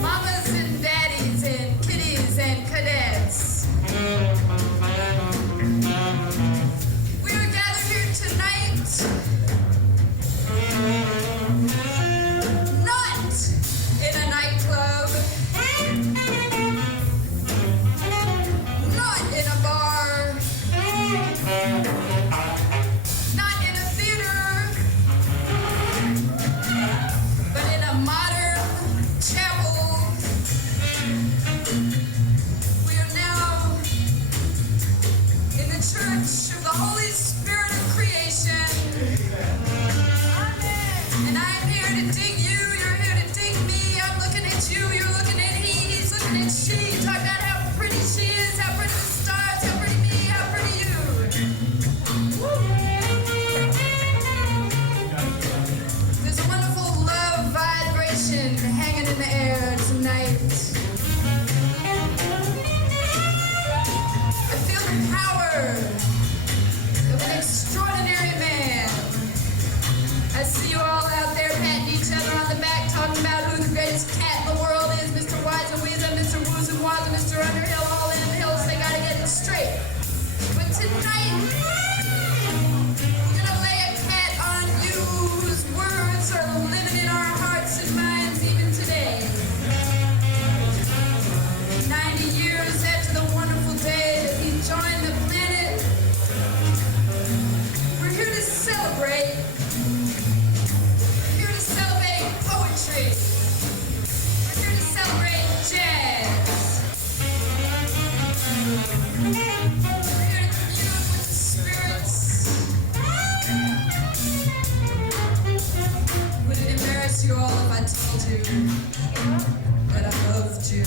Mamas and daddies and kiddies and cadets. she. Talk about how pretty she is, how pretty the stars, how pretty me, how pretty you. There's a wonderful love vibration hanging in the air tonight. I feel the power of an extraordinary man. I see you all out there patting each other on the back, talking about who the greatest cat in the world is, Mr. Wise and Weezer, Mr. Woos and Waz, and Mr. Underhill, all in the hills. They gotta get it straight. But tonight, we're gonna lay a cat on you whose words are living in our hearts and minds even today. 90 years after the wonderful day that he joined the planet, we're here to celebrate. We're here to celebrate poetry. We're here to celebrate jazz. We're here to commune with the spirits. Would it embarrass you all if I told you that I loved you?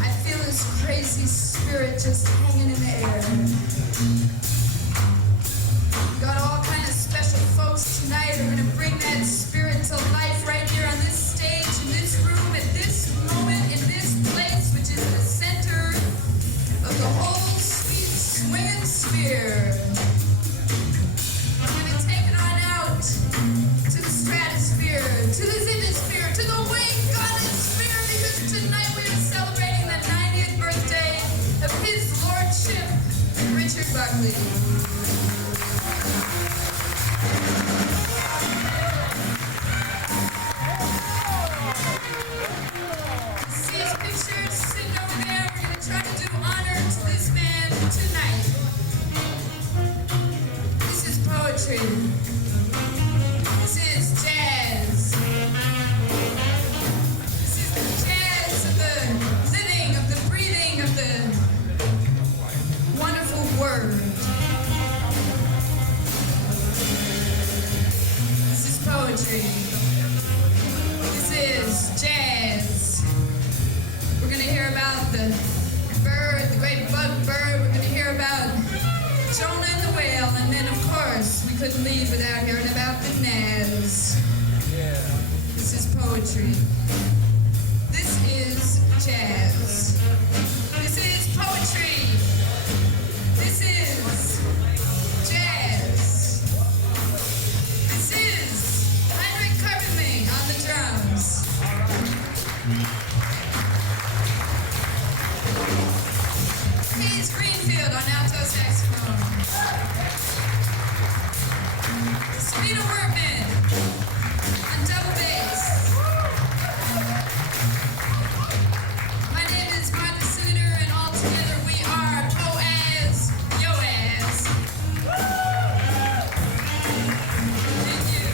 I feel this crazy spirit just hanging in the air. We got all kind of special folks tonight who are going to bring that spirit to life right here on this stage, in this room, at this moment, in this place, which is the center of the whole sweet swinging sphere. We're going to take it on out to the stratosphere, to the zenithsphere, to the wing goddess-sphere, because tonight we are celebrating the 90th birthday of his lordship, Richard Buckley. See his picture sitting over there. We're going to try to do honor to this man tonight. This is poetry. This is jazz. This is the jazz of the living, of the breathing, of the wonderful word. This is poetry. This is jazz. We're going to hear about the bird, the great bug bird. We're going to hear about Jonah and the whale. And then, of course, we couldn't leave without hearing about the Naz. This is poetry. This is jazz. This is poetry. This is jazz. This is Heinrich Carpenting on the drums. He's Greenfield on alto saxophone. Speed Workman on double bass. My name is Cinader, and all together we are Poaz Yoaz. Thank you.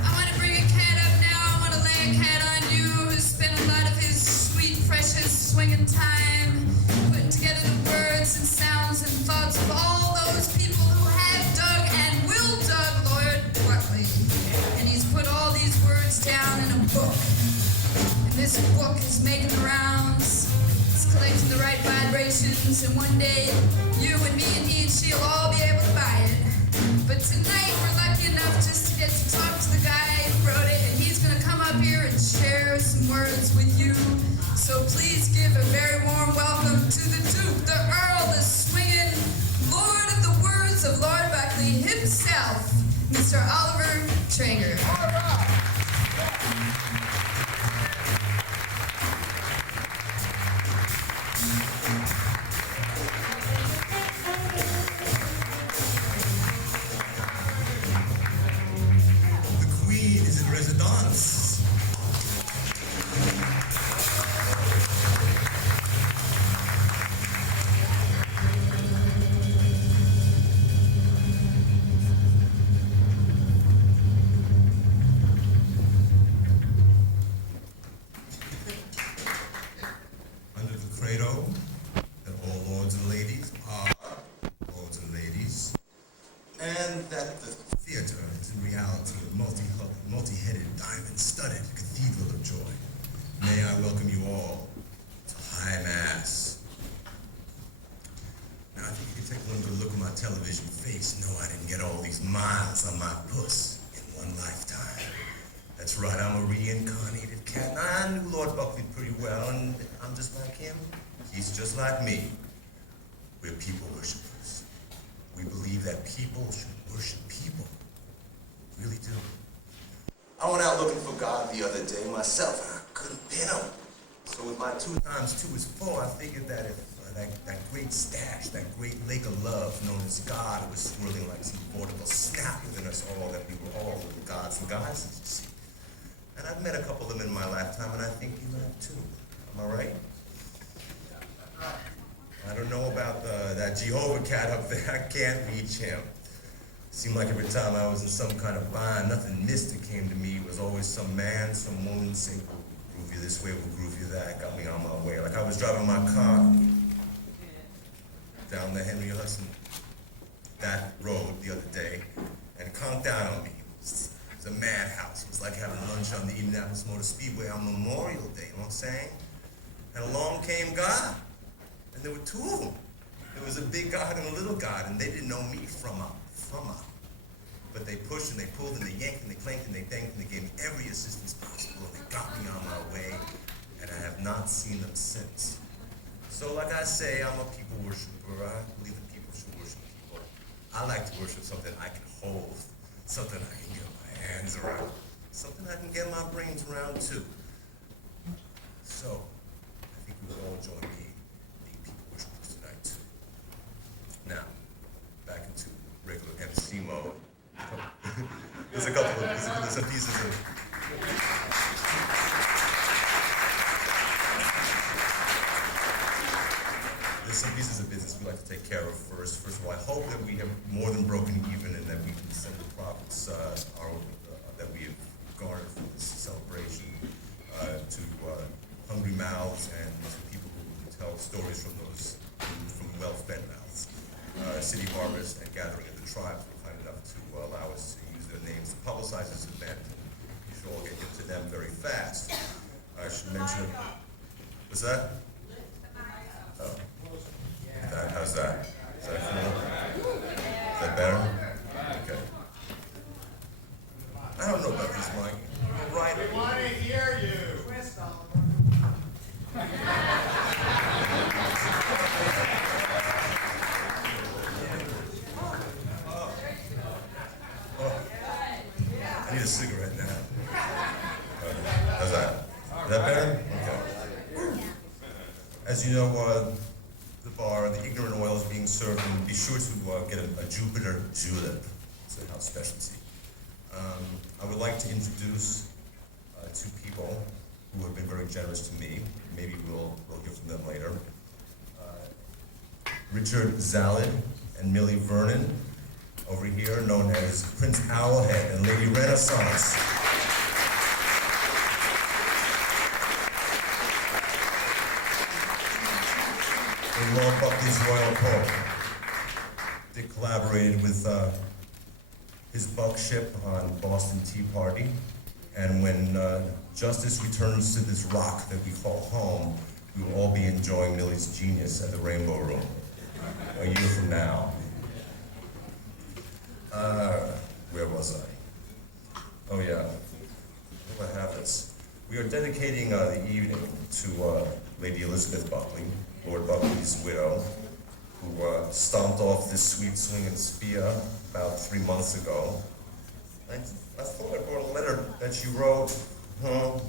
I want to bring a cat up now. I want to lay a cat on you who's spent a lot of his sweet, precious swinging time putting together the words and sounds and thoughts of all those people who have dug and will dug Lord Buckley. And he's put all these words down in a book. And this book is making the rounds. It's collecting the right vibrations. And one day, you and me and he and she will all be able to buy it. But tonight, we're lucky enough just to get to talk to the guy who wrote it. And he's going to come up here and share some words with you. So please give a very warm welcome to the Duke, the Earl, the swinging Lord of the words of Lord Buckley himself, Mr. Oliver Trager. The Queen is in residence. and that the theater is in reality a multi-headed, diamond-studded cathedral of joy. May I welcome you all to High Mass. Now, I think you can take one good look at my television face. No, I didn't get all these miles on my puss in one lifetime. That's right, I'm a reincarnated cat. I knew Lord Buckley pretty well, and I'm just like him. He's just like me. We're people worshipers. We believe that people should worship people. Really do. I went out looking for God the other day myself, and I couldn't pin him. So with my 2 times 2 is 4, I figured that if that great stash, that great lake of love known as God was swirling like some vortical snap within us all, that we were all gods and goddesses, you see. And I've met a couple of them in my lifetime, and I think you have too. Am I right? I don't know about that Jehovah cat up there. I can't reach him. Seemed like every time I was in some kind of bind, nothing mystic came to me. It was always some man, some woman saying, we'll groove you this way, we'll groove you that. Got me on my way. Like I was driving my car down the Henry Hudson, that road the other day, and conked down on me. It was a madhouse. It was like having lunch on the Indianapolis Motor Speedway on Memorial Day, you know what I'm saying? And along came God. And there were 2 of them. There was a big God and a little God, and they didn't know me from a. But they pushed and they pulled and they yanked and they clanked and they thanked and they gave me every assistance possible and they got me on my way, and I have not seen them since. So like I say, I'm a people worshiper. I believe that people should worship people. I like to worship something I can hold, something I can get my hands around, something I can get my brains around too. So, I think we will all join me being people worshipers tonight too. Now, back into regular MC mode. There's a couple of, there's some pieces of, there's some pieces of business we like to take care of first. First of all, I hope that we have more than broken even and that we can send the profits that we have garnered from this celebration to hungry mouths and to people who can tell stories from those, from well-fed mouths. City harvest and gathering of the tribes were kind enough to allow us to use their names to publicize this event. You should all get to them very fast. I should mention, what's that? Oh. How's that? Is that cool? Is that better? Okay. I don't know about these, Mike. You're right. We want to hear you. I need a cigarette now. How's that? Is that better? Okay. As you know, the bar, the ignorant oil is being served, and be sure to get a Jupiter julep. It's a house specialty. I would like to introduce 2 people who have been very generous to me. Maybe we'll hear from them later. Richard Zalid and Millie Vernon, over here, known as Prince Owlhead and Lady Renaissance. In Lord Buckley's Royal Court. Dick collaborated with his buck ship on Boston Tea Party, and when justice returns to this rock that we call home, we will all be enjoying Millie's genius at the Rainbow Room a year from now. Where was I? Oh yeah, what have this? We are dedicating the evening to Lady Elizabeth Buckley, Lord Buckley's widow, who stomped off this sweet swinging spear about 3 months ago. I thought I brought a letter that she wrote, but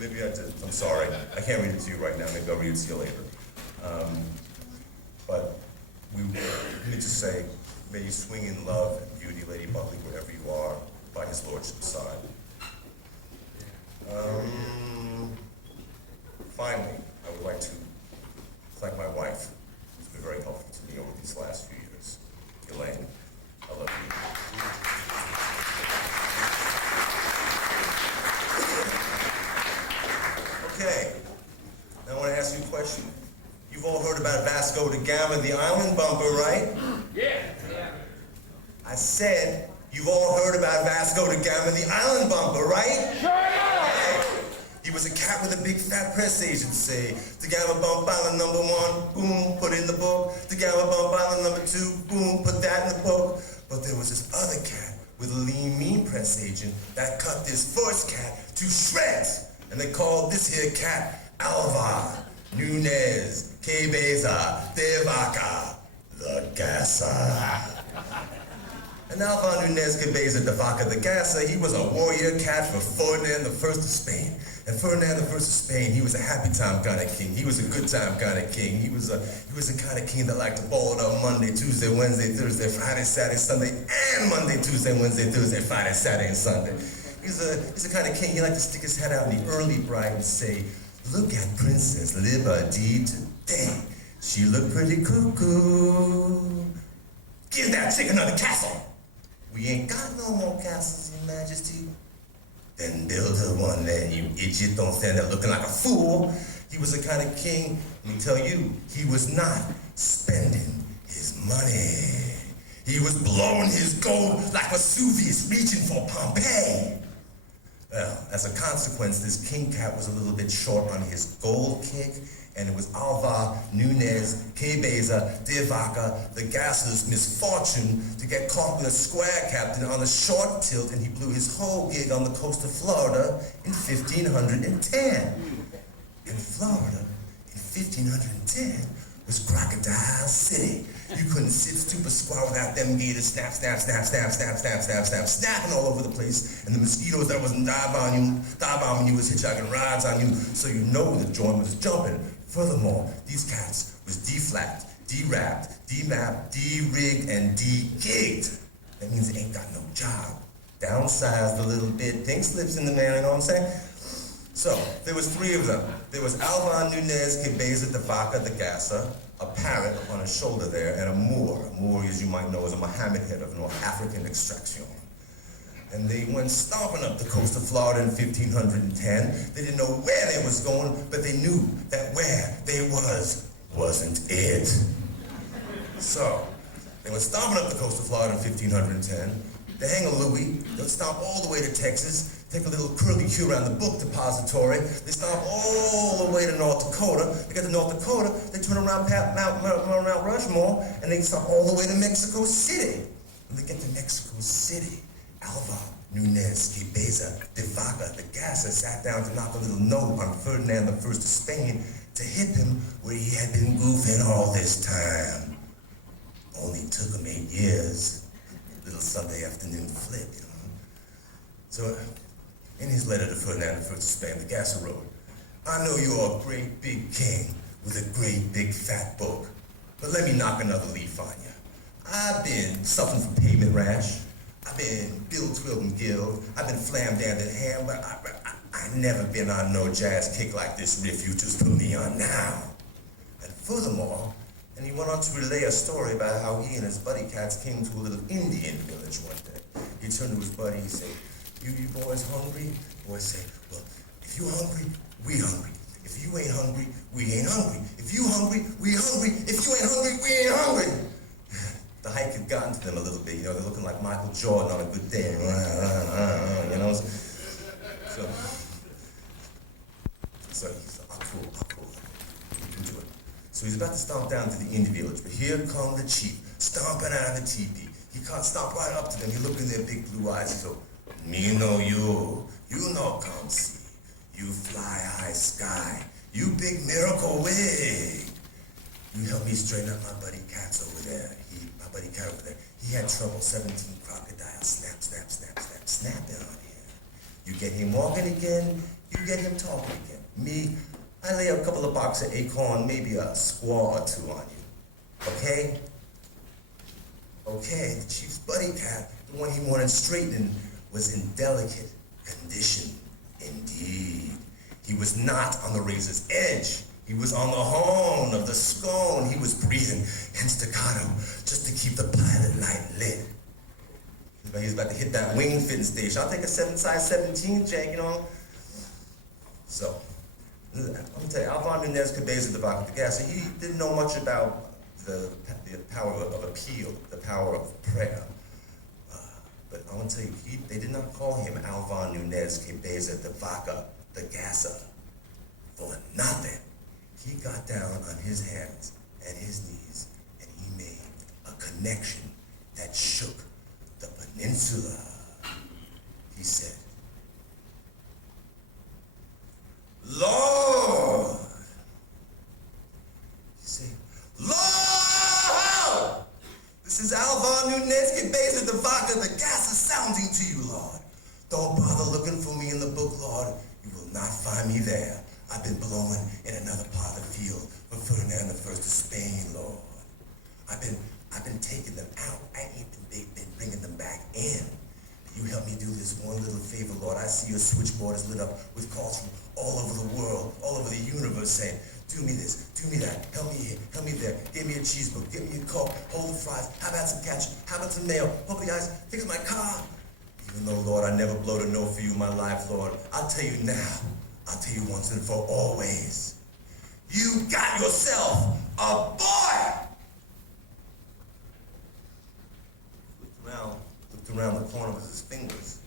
maybe I didn't. I'm sorry, I can't read it to you right now, maybe I'll read it to you later. But we need to say, may you swing in love and beauty, Lady Buckley, wherever you are, by his lordship's side. Finally, I would like to thank my wife, who's been very helpful to me over these last few years. Elaine, I love you. Okay, now I want to ask you a question. You've all heard about Vasco da Gama, the island bumper, right? Yeah. I said, you've all heard about Vasco da Gama, the island bumper, right? Sure enough. Hey, he was a cat with a big fat press agent, say. Da Gama bump island #1, boom, put in the book. Da Gama bump island #2, boom, put that in the book. But there was this other cat with a lean, mean press agent that cut this first cat to shreds. And they called this here cat Alva Nunez Cabeza de Vaca, the Gasser. And Alva Nunez Cabeza de Vaca the Gasser, he was a warrior cat for Ferdinand I of Spain. And Ferdinand I of Spain, he was a happy time kind of king. He was a good time kind of king. He was a kind of king that liked to ball it up Monday, Tuesday, Wednesday, Thursday, Friday, Saturday, Sunday, and Monday, Tuesday, Wednesday, Thursday, Friday, Saturday, and Sunday. He's the kind of king, he liked to stick his head out in the early bright and say, look at Princess Liberty today. She looked pretty cuckoo. Give that chick another castle. We ain't got no more castles, Your Majesty. Then build her one then, you idiot. Don't stand there looking like a fool. He was the kind of king, let me tell you, he was not spending his money. He was blowing his gold like Vesuvius reaching for Pompeii. Well, as a consequence, this king cat was a little bit short on his gold kick, and it was Alva Nunez Cabeza de Vaca, the Gasser's misfortune to get caught with a square captain on a short tilt, and he blew his whole gig on the coast of Florida in 1510. And Florida in 1510 was Crocodile City. You couldn't sit stupid squat without them gators snapping all over the place, and the mosquitoes that wasn't dive bombing you was hitchhiking rides on you, so you know the joint was jumping. Furthermore, these cats was deflapped, de-wrapped, de-mapped, de-rigged, and de-gigged. That means they ain't got no job. Downsized a little bit, pink slips in the mail, you know what I'm saying? So, there was 3 of them. There was Alva Nunez Cabeza de Vaca the Gasser, a parrot upon his shoulder there, and a Moor. A Moor, as you might know, is a Mohammed head of North African extraction. And they went stomping up the coast of Florida in 1510. They didn't know where they was going, but they knew that where they wasn't it. So, they went stomping up the coast of Florida in 1510. They hang a Louis, they'll stomp all the way to Texas, take a little curly Q around the book depository. They stomp all the way to North Dakota. They get to North Dakota, they turn around Mount Rushmore, and they stomp all the way to Mexico City. When they get to Mexico City, Alva Nunez Cabeza de Vaca the Gasser sat down to knock a little note on Ferdinand I of Spain to hit him where he had been goofing all this time. Only took him 8 years. Little Sunday afternoon flip, you know. So, in his letter to Ferdinand I of Spain, the Gasser wrote, I know you're a great big king with a great big fat book, but let me knock another leaf on you. I've been suffering from pavement rash. I've been Bill and Gill. I've been flammed down at hand, but I never been on no jazz kick like this riff you just put me on now. And furthermore, and he went on to relay a story about how he and his buddy cats came to a little Indian village one day. He turned to his buddy, he said, you boys hungry? The boys say, well, if you hungry, we hungry. If you ain't hungry, we ain't hungry. If you hungry, we hungry. If you ain't hungry, we ain't hungry. The hike had gotten to them a little bit, you know, they're looking like Michael Jordan on a good day, you know? So he's like, cool. You can do it. So he's about to stomp down to the Indian village, but here come the chief, stomping out of the teepee. He can't stomp right up to them. He looked in their big blue eyes. He said, me know you know come see. You fly high sky, you big miracle wig. You help me straighten up my buddy cats over there. My buddy cat over there, he had trouble, 17 crocodiles, snapping on him. You get him walking again, you get him talking again. Me, I lay a couple of boxes of acorn, maybe a squaw or 2 on you. Okay? Okay, the chief's buddy cat, the one he wanted straightening, was in delicate condition indeed. He was not on the razor's edge. He was on the horn of the scone. He was breathing in staccato just to keep the pilot light lit. He was about to hit that wing fitting station. I'll take a size 17, Jake, you know? So, let me tell you, Alva Nunez Cabeza de Vaca the Gasser, he didn't know much about the power of appeal, the power of prayer. to tell you, they did not call him Alvar Nunez Cabeza de Vaca de Gasa for nothing. He got down on his hands and his knees and he made a connection that shook the peninsula. He said, Lord. He said, Lord! This is Alvar Nunez Cabeza de Vaca de Gasa sounding to you, Lord. Don't bother looking for me in the book, Lord. You will not find me there. I've been blowing in another part of the field for Ferdinand I of Spain, Lord. I've been taking them out. I ain't been bringing them back in. You help me do this one little favor, Lord. I see your switchboard is lit up with calls from all over the world, all over the universe saying, do me this, do me that, help me here, help me there, give me a cheeseburger, give me a Coke, hold the fries, how about some ketchup, how about some mayo, hope you guys fix my car. Even though, Lord, I never blowed a note for you in my life, Lord, I'll tell you now, I'll tell you once and for always, you got yourself a boy! Looked around the corner with his fingers.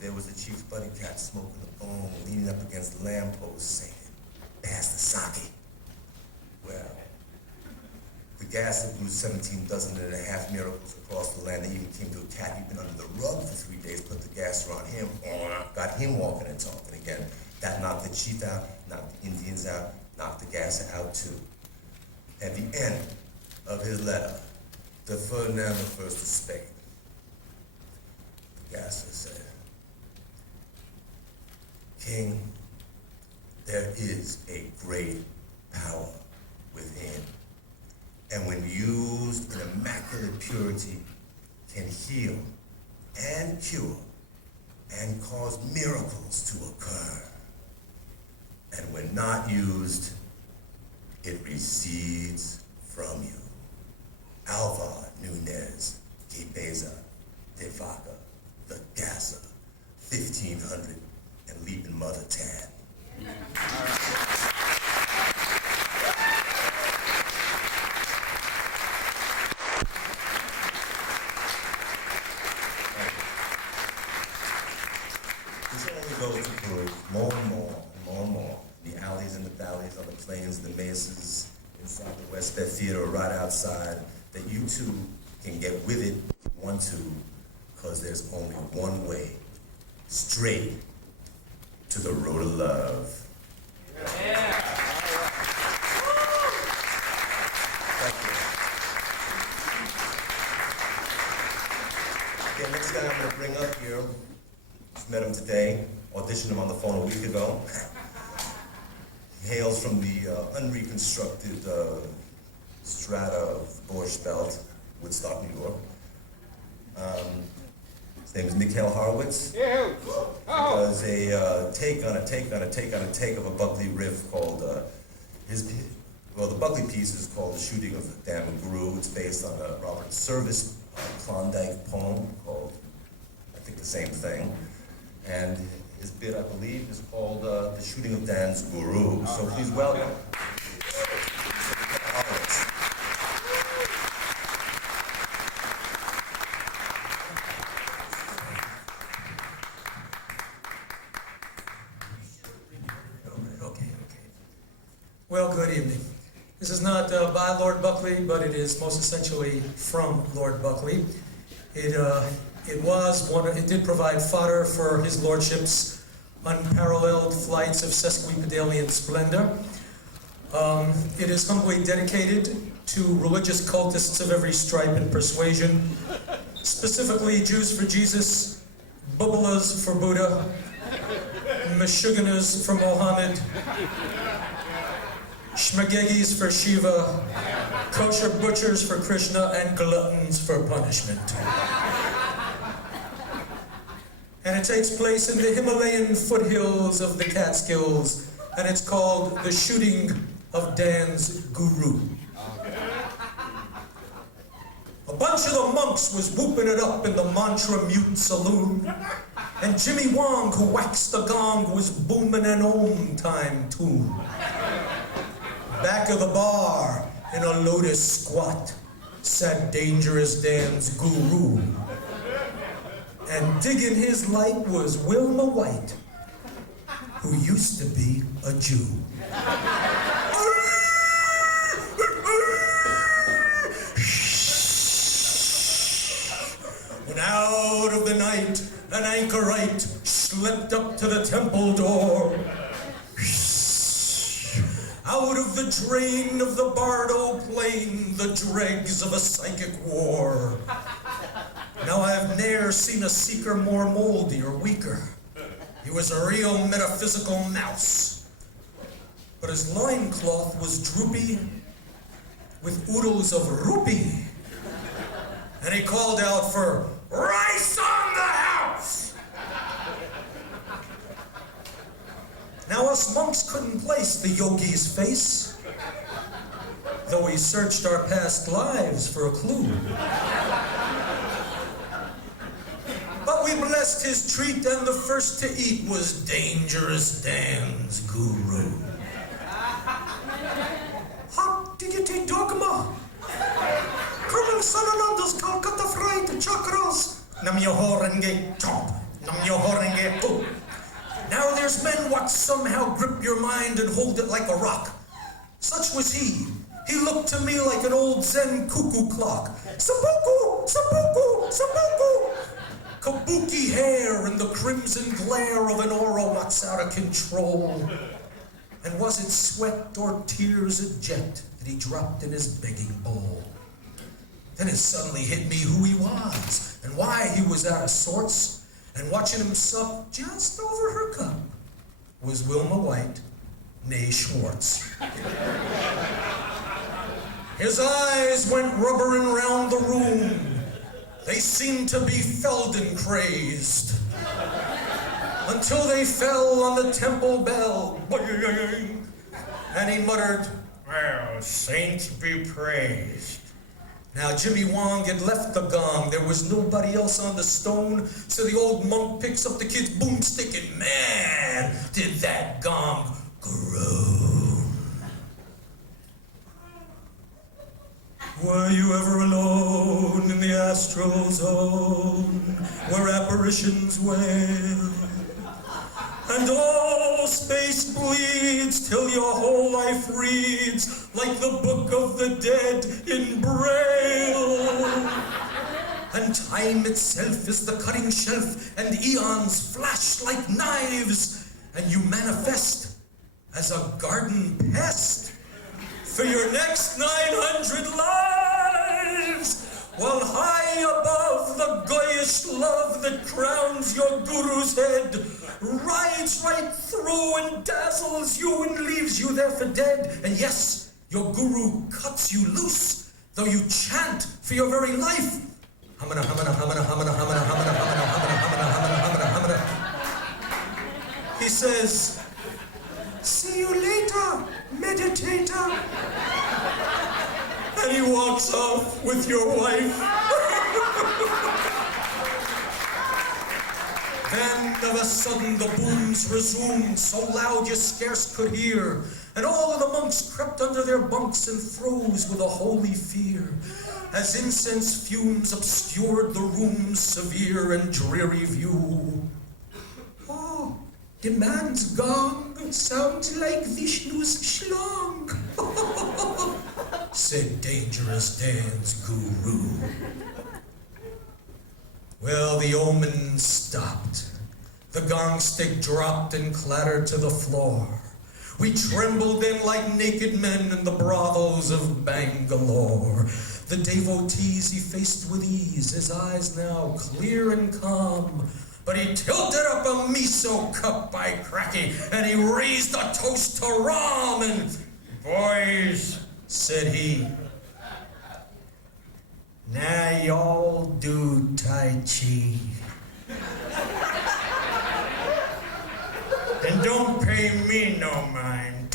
There was the chief's buddy cat smoking a bone, leaning up against the lamppost saying, pass the sake. Well, the gas that blew 17 dozen and a half miracles across the land. They even came to a cat who'd been under the rug for 3 days, put the gas around him, got him walking and talking again. That knocked the chief out, knocked the Indians out, knocked the gas out too. At the end of his letter, to Ferdinand I of Spain, the gasser said, King, there is a great power within, and when used in immaculate purity, can heal and cure and cause miracles to occur. And when not used, it recedes from you. Alvar Nunez Cabeza de Vaca the Gasa, 1500 and leaping Mother Tan. This only goes to prove more and more and more and more, the alleys and the valleys, on the plains, the mesas, inside the West Bed Theater, right outside, that you too can get with it if you want to, because there's only one way, straight to the road of love. Yeah. Thank you. Okay, next guy I'm going to bring up here, just met him today, auditioned him on the phone a week ago. He hails from the unreconstructed strata of Borscht Belt, Woodstock, New York. His name is Mikahil Horowitz. He does a take on a take on a take on a take of a Buckley riff called the Buckley piece is called The Shooting of the Damn Guru. It's based on a Robert Service Klondike poem called, I think, the same thing. And his bit, I believe, is called The Shooting of Dan's Guru. So please welcome. Well, good evening. This is not by Lord Buckley, but it is most essentially from Lord Buckley. It did provide fodder for his lordship's unparalleled flights of sesquipedalian splendor. It is humbly dedicated to religious cultists of every stripe and persuasion, specifically Jews for Jesus, Bubbalas for Buddha, Meshuggahs for Mohammed, Shmagegis for Shiva, kosher butchers for Krishna, and gluttons for punishment. And it takes place in the Himalayan foothills of the Catskills, and it's called The Shooting of Dan's Guru. A bunch of the monks was whooping it up in the Mantra Mute Saloon, and Jimmy Wong, who waxed the gong, was booming an Om time tune. Back of the bar, in a lotus squat, sat Dangerous Dan's Guru. And digging his light was Wilma White, who used to be a Jew. When out of the night an anchorite slipped up to the temple door, out of the drain of the Bardo plain, the dregs of a psychic war. Now I've ne'er seen a seeker more moldy or weaker. He was a real metaphysical mouse. But his loincloth was droopy with oodles of rupee. And he called out for rice on the house! Now us monks couldn't place the yogi's face, though we searched our past lives for a clue. But we blessed his treat, and the first to eat was Dangerous Dan's guru. Hot diggity dogma! Colonel Sanananda's Calcutta fried chakras! Nam-myoho-renge chomp! Nam-myoho-renge oh! Now there's men what somehow grip your mind and hold it like a rock. Such was he. He looked to me like an old Zen cuckoo clock. Seppuku! Seppuku! Seppuku! Kabuki hair and the crimson glare of an aura what's out of control. And was it sweat or tears of jet that he dropped in his begging bowl? Then it suddenly hit me who he was and why he was out of sorts. And watching him sup just over her cup was Wilma White, née Schwartz. His eyes went rubbering round the room. They seemed to be Felden-crazed, until they fell on the temple bell. And he muttered, "Well, saints be praised." Now Jimmy Wong had left the gong. There was nobody else on the stone, so the old monk picks up the kid's boomstick and man, did that gong groan. Were you ever alone in the astral zone, where apparitions wail, and all space bleeds till your whole life reads like the book of the dead in Braille? And time itself is the cutting shelf, and eons flash like knives, and you manifest as a garden pest for your next 900 lives, while high above the goyish love that crowns your guru's head rides right through and dazzles you and leaves you there for dead. And yes, your guru cuts you loose, though you chant for your very life. Hamana, hamana, hamana, hamana, hamana, hamana, hamana, hamana, hamana, hamana, hamana. He says, "See you later, meditator." And he walks off with your wife. Then, of a sudden, the booms resumed, so loud you scarce could hear, and all of the monks crept under their bunks and froze with a holy fear, as incense fumes obscured the room's severe and dreary view. "Oh, the man's gong sounds like Vishnu's schlong," said Dangerous Dan's guru. Well, the omen stopped. The gong stick dropped and clattered to the floor. We trembled then like naked men in the brothels of Bangalore. The devotees he faced with ease, his eyes now clear and calm. But he tilted up a miso cup by cracky, and he raised a toast to Ram, and "Boys," said he, "now y'all do Tai Chi. And don't pay me no mind.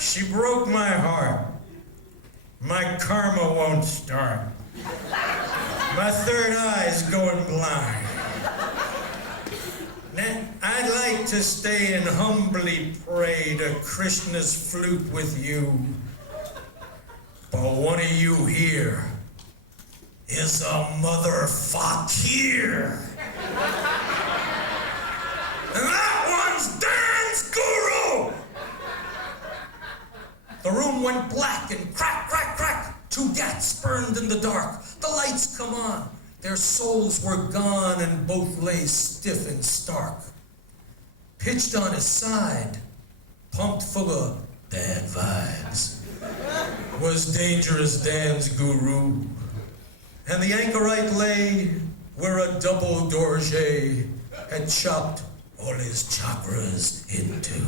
She broke my heart. My karma won't start. My third eye's going blind. Now, I'd like to stay and humbly pray to Krishna's flute with you. But one of you here is a motherfucker. And that one's Dan's guru! The room went black and crack, crack, crack. 2 gats burned in the dark. The lights come on. Their souls were gone and both lay stiff and stark. Pitched on his side, pumped full of bad vibes, was Dangerous Dan's guru. And the anchorite lay where a double dorje had chopped all his chakras in 2.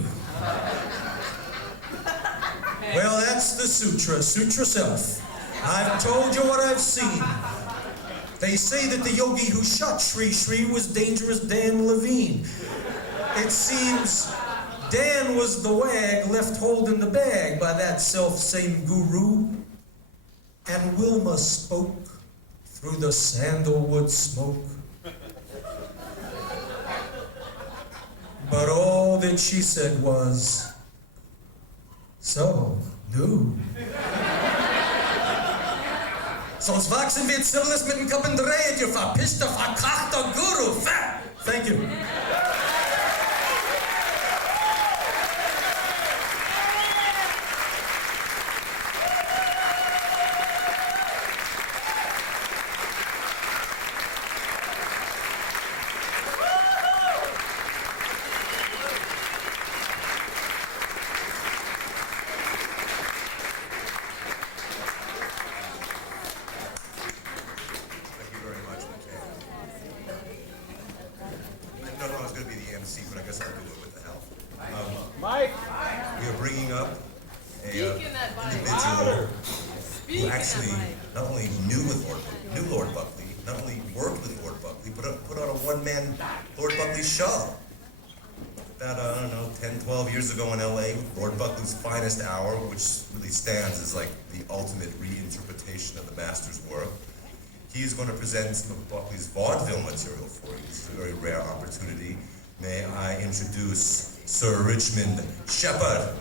Well, that's the sutra. Suit yourself. I've told you what I've seen. They say that the yogi who shot Shri Shri was Dangerous Dan Levine. It seems Dan was the wag left holding the bag by that self-same guru. And Wilma spoke through the sandalwood smoke. But all that she said was, so, du. Sonst wachsen wir Zivilis mit dem Kopf in Dreht, you verpisster, verkrachter Guru. Thank you. 12 years ago in LA, Lord Buckley's Finest Hour, which really stands as like the ultimate reinterpretation of the master's work. He's going to present some of Buckley's vaudeville material for you. It's a very rare opportunity. May I introduce Sir Richmond Shepard.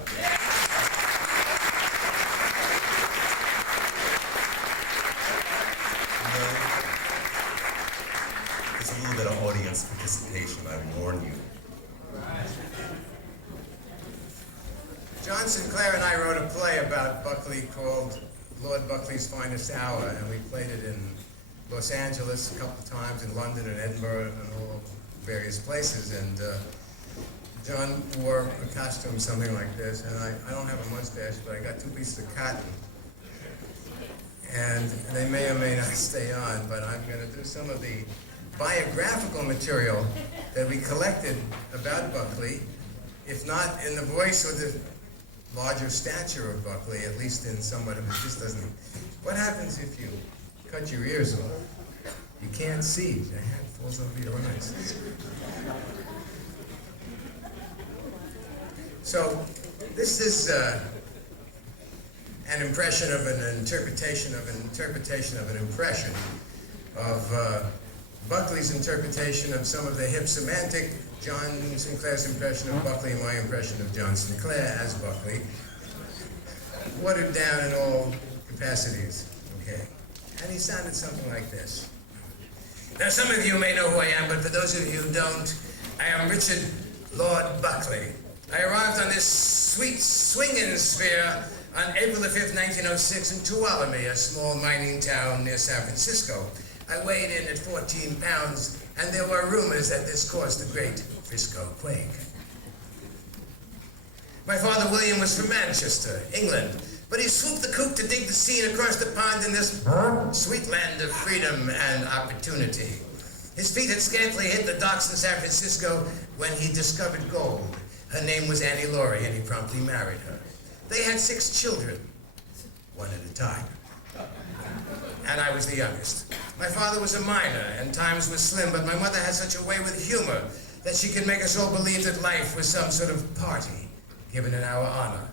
There's a little bit of audience participation, I warn you. John Sinclair and I wrote a play about Buckley called Lord Buckley's Finest Hour, and we played it in Los Angeles a couple of times, in London and Edinburgh and all various places. And John wore a costume something like this, and I don't have a mustache, but I got 2 pieces of cotton. And they may or may not stay on, but I'm going to do some of the biographical material that we collected about Buckley, if not in the voice or the larger stature of Buckley, at least in somewhat of it just doesn't. What happens if you cut your ears off? You can't see. Your hat falls over your eyes. So this is an impression of an interpretation of an interpretation of an impression of Buckley's interpretation of some of the hip semantic, John Sinclair's impression of Buckley, my impression of John Sinclair as Buckley, watered down in all capacities, okay? And he sounded something like this. Now, some of you may know who I am, but for those of you who don't, I am Richard Lord Buckley. I arrived on this sweet swinging sphere on April the 5th, 1906 in Tuolumne, a small mining town near San Francisco. I weighed in at 14 pounds, and there were rumors that this caused the great Frisco quake. My father, William, was from Manchester, England, but he swooped the coop to dig the scene across the pond in this sweet land of freedom and opportunity. His feet had scantily hit the docks in San Francisco when he discovered gold. Her name was Annie Laurie, and he promptly married her. They had 6 children, one at a time. And I was the youngest. My father was a miner, and times were slim, but my mother had such a way with humor that she could make us all believe that life was some sort of party given in our honor.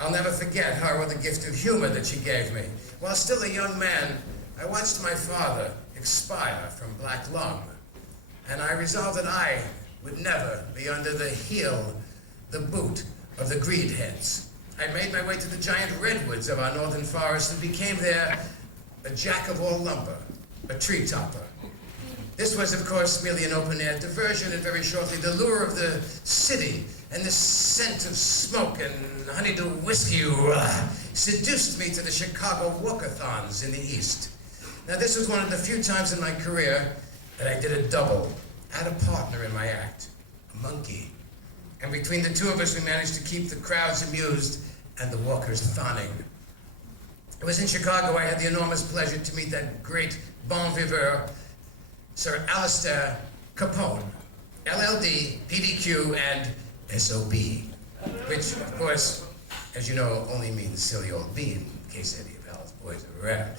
I'll never forget her or the gift of humor that she gave me. While still a young man, I watched my father expire from black lung, and I resolved that I would never be under the heel, the boot of the greedheads. I made my way to the giant redwoods of our northern forest and became their a jack of all lumber, a tree topper. This was, of course, merely an open-air diversion, and very shortly the lure of the city and the scent of smoke and honeydew whiskey seduced me to the Chicago walkathons in the East. Now, this was one of the few times in my career that I did a double. I had a partner in my act, a monkey. And between the two of us, we managed to keep the crowds amused and the walkers thawing. It was in Chicago I had the enormous pleasure to meet that great bon vivant, Sir Alistair Capone, LLD, PDQ, and SOB, which, of course, as you know, only means silly old bean, in case any of Al's boys are aware.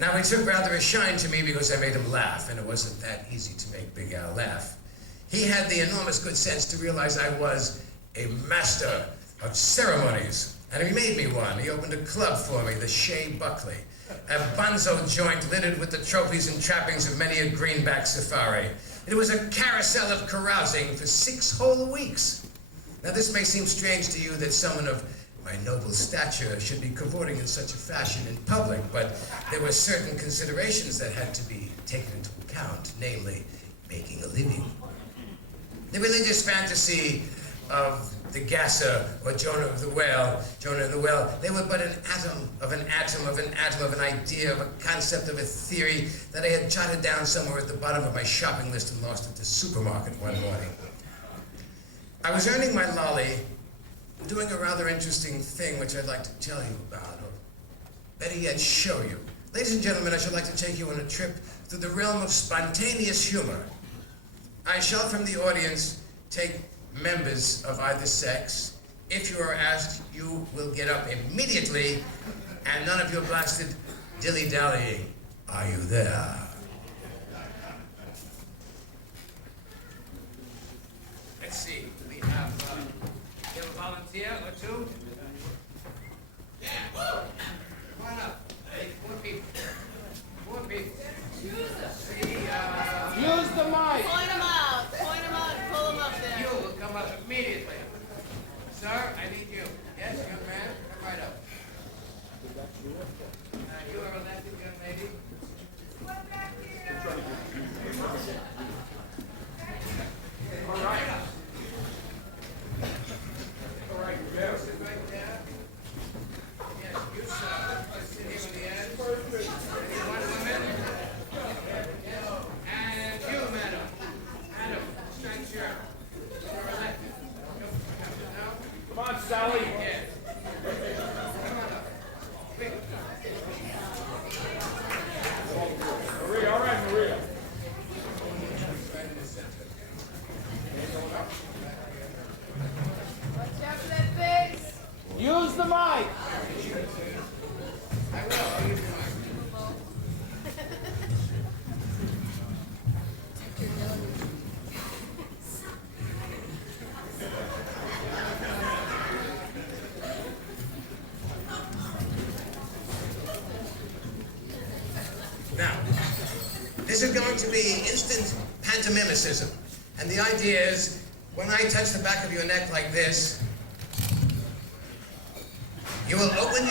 Now, he took rather a shine to me because I made him laugh, and it wasn't that easy to make Big Al laugh. He had the enormous good sense to realize I was a master of ceremonies, and he made me one. He opened a club for me, the Shea Buckley, a bonzo joint littered with the trophies and trappings of many a greenback safari. It was a carousel of carousing for 6 whole weeks. Now, this may seem strange to you that someone of my noble stature should be cavorting in such a fashion in public, but there were certain considerations that had to be taken into account, namely, making a living. The religious fantasy of the Gasser or Jonah of the Whale, they were but an atom of an atom of an atom of an idea, of a concept, of a theory that I had jotted down somewhere at the bottom of my shopping list and lost at the supermarket one morning. I was earning my lolly, doing a rather interesting thing which I'd like to tell you about, or better yet, show you. Ladies and gentlemen, I should like to take you on a trip through the realm of spontaneous humor. I shall, from the audience, take members of either sex. If you are asked, you will get up immediately, and none of your blasted dilly-dallying. Are you there? Let's see. We have a volunteer or two. Yeah. Come on up. Hey, 4 people. 4 people. Use the mic. Point them out. Point them out and pull them up there. You will come up immediately. Sir, I need you. Yes, young man, come right up. You are elected, young lady. Come back here. All right. All right, yes, sit right there. Yes, you, sir. Let's sit here on the end. One woman. And you, madam. Madam, straight shirt. You're elected. Come on, Sally. Yes. Come on up. Quick. Maria, all right, Maria. Right in the center. Watch out for that face. Use the mic. I will. I'll use the mic. Now, this is going to be instant pantomimicism. And the idea is, when I touch the back of your neck like this, you will open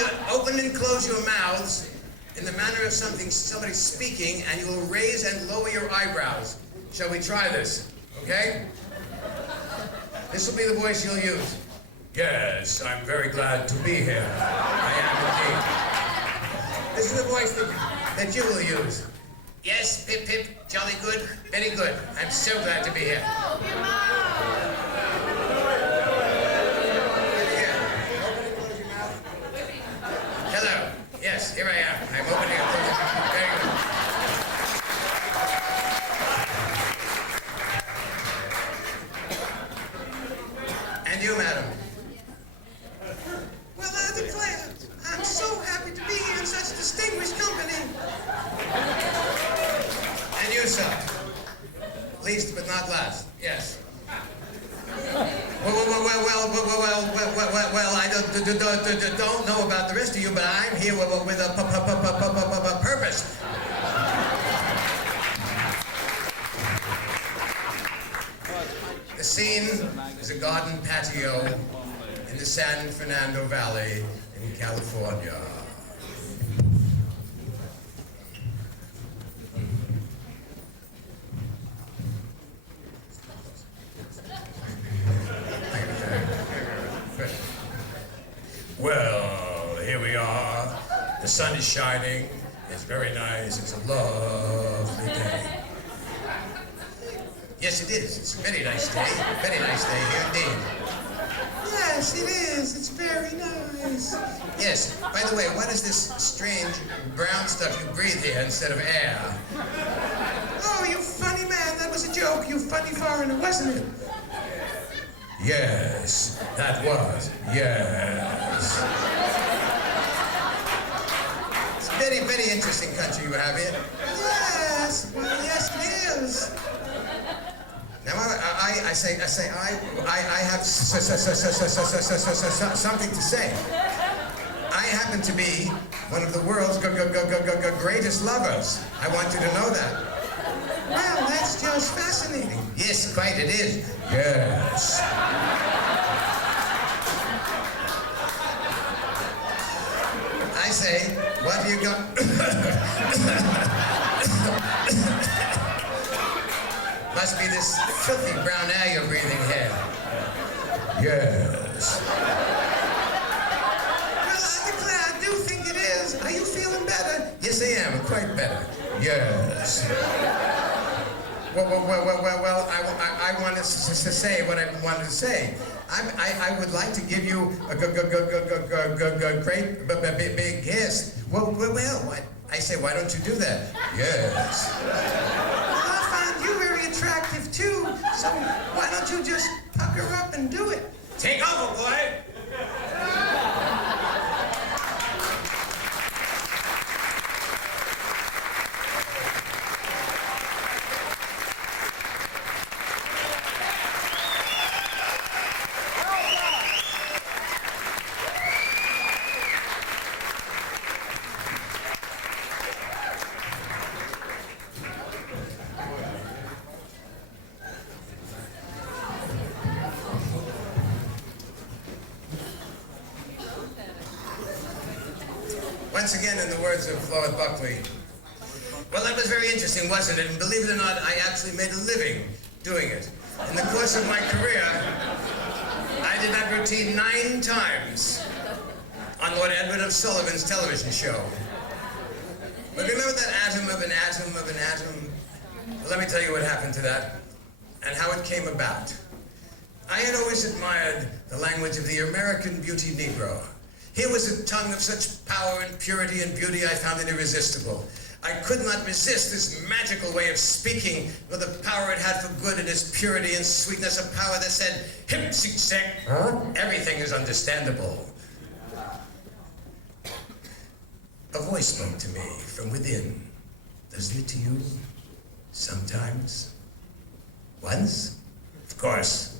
and close your mouths in the manner of somebody speaking, and you will raise and lower your eyebrows. Shall we try this? Okay? This will be the voice you'll use. Yes, I'm very glad to be here. I am indeed. This is the voice that you will use. Yes, pip pip, jolly good, very good. I'm so glad to be here. No, your mouth. Hello. Yes, here I am. I'm opening and closing. Very good. And you, madam. Well, I declare, I'm so happy to be here in such distinguished company. And you, sir. Least but not last. Yes. Well, I don't know about the rest of you, but I'm here with a purpose. The scene is a garden patio in the San Fernando Valley in California. The sun is shining. It's very nice. It's a lovely day. Yes, it is. It's a very nice day. Very nice day here indeed. Yes, it is. It's very nice. Yes. By the way, what is this strange brown stuff you breathe here instead of air? Oh, you funny man. That was a joke. You funny foreigner, wasn't it? Yes, that was. Yes. It's a very, very interesting country you have here. Yes. Well, yes, it is. Now, I have something to say. I happen to be one of the world's greatest lovers. I want you to know that. Well, that's just fascinating. Yes, quite, it is. Yes. I say, what have you got? Must be this filthy brown air you're breathing here. Yes. Well, I declare, I do think it is. Are you feeling better? Yes, I am. Quite better. Yes. Well, I wanted to say what I wanted to say. I would like to give you a great big kiss. Well, I say, why don't you do that? Yes. You're very attractive too, so why don't you just pucker up and do it? Take over, boy! Once again, in the words of Lord Buckley. Well, that was very interesting, wasn't it? And believe it or not, I actually made a living doing it. In the course of my career, I did that routine 9 times on Lord Edward of Sullivan's television show. But remember that atom of an atom of an atom? Well, let me tell you what happened to that and how it came about. I had always admired the language of the American beauty Negro. Here was a tongue of such power and purity and beauty I found it irresistible. I could not resist this magical way of speaking, nor the power it had for good in its purity and sweetness, a power that said, hip, sick, sick, everything is understandable. A voice spoke to me from within. Doesn't it to you? Sometimes? Once? Of course.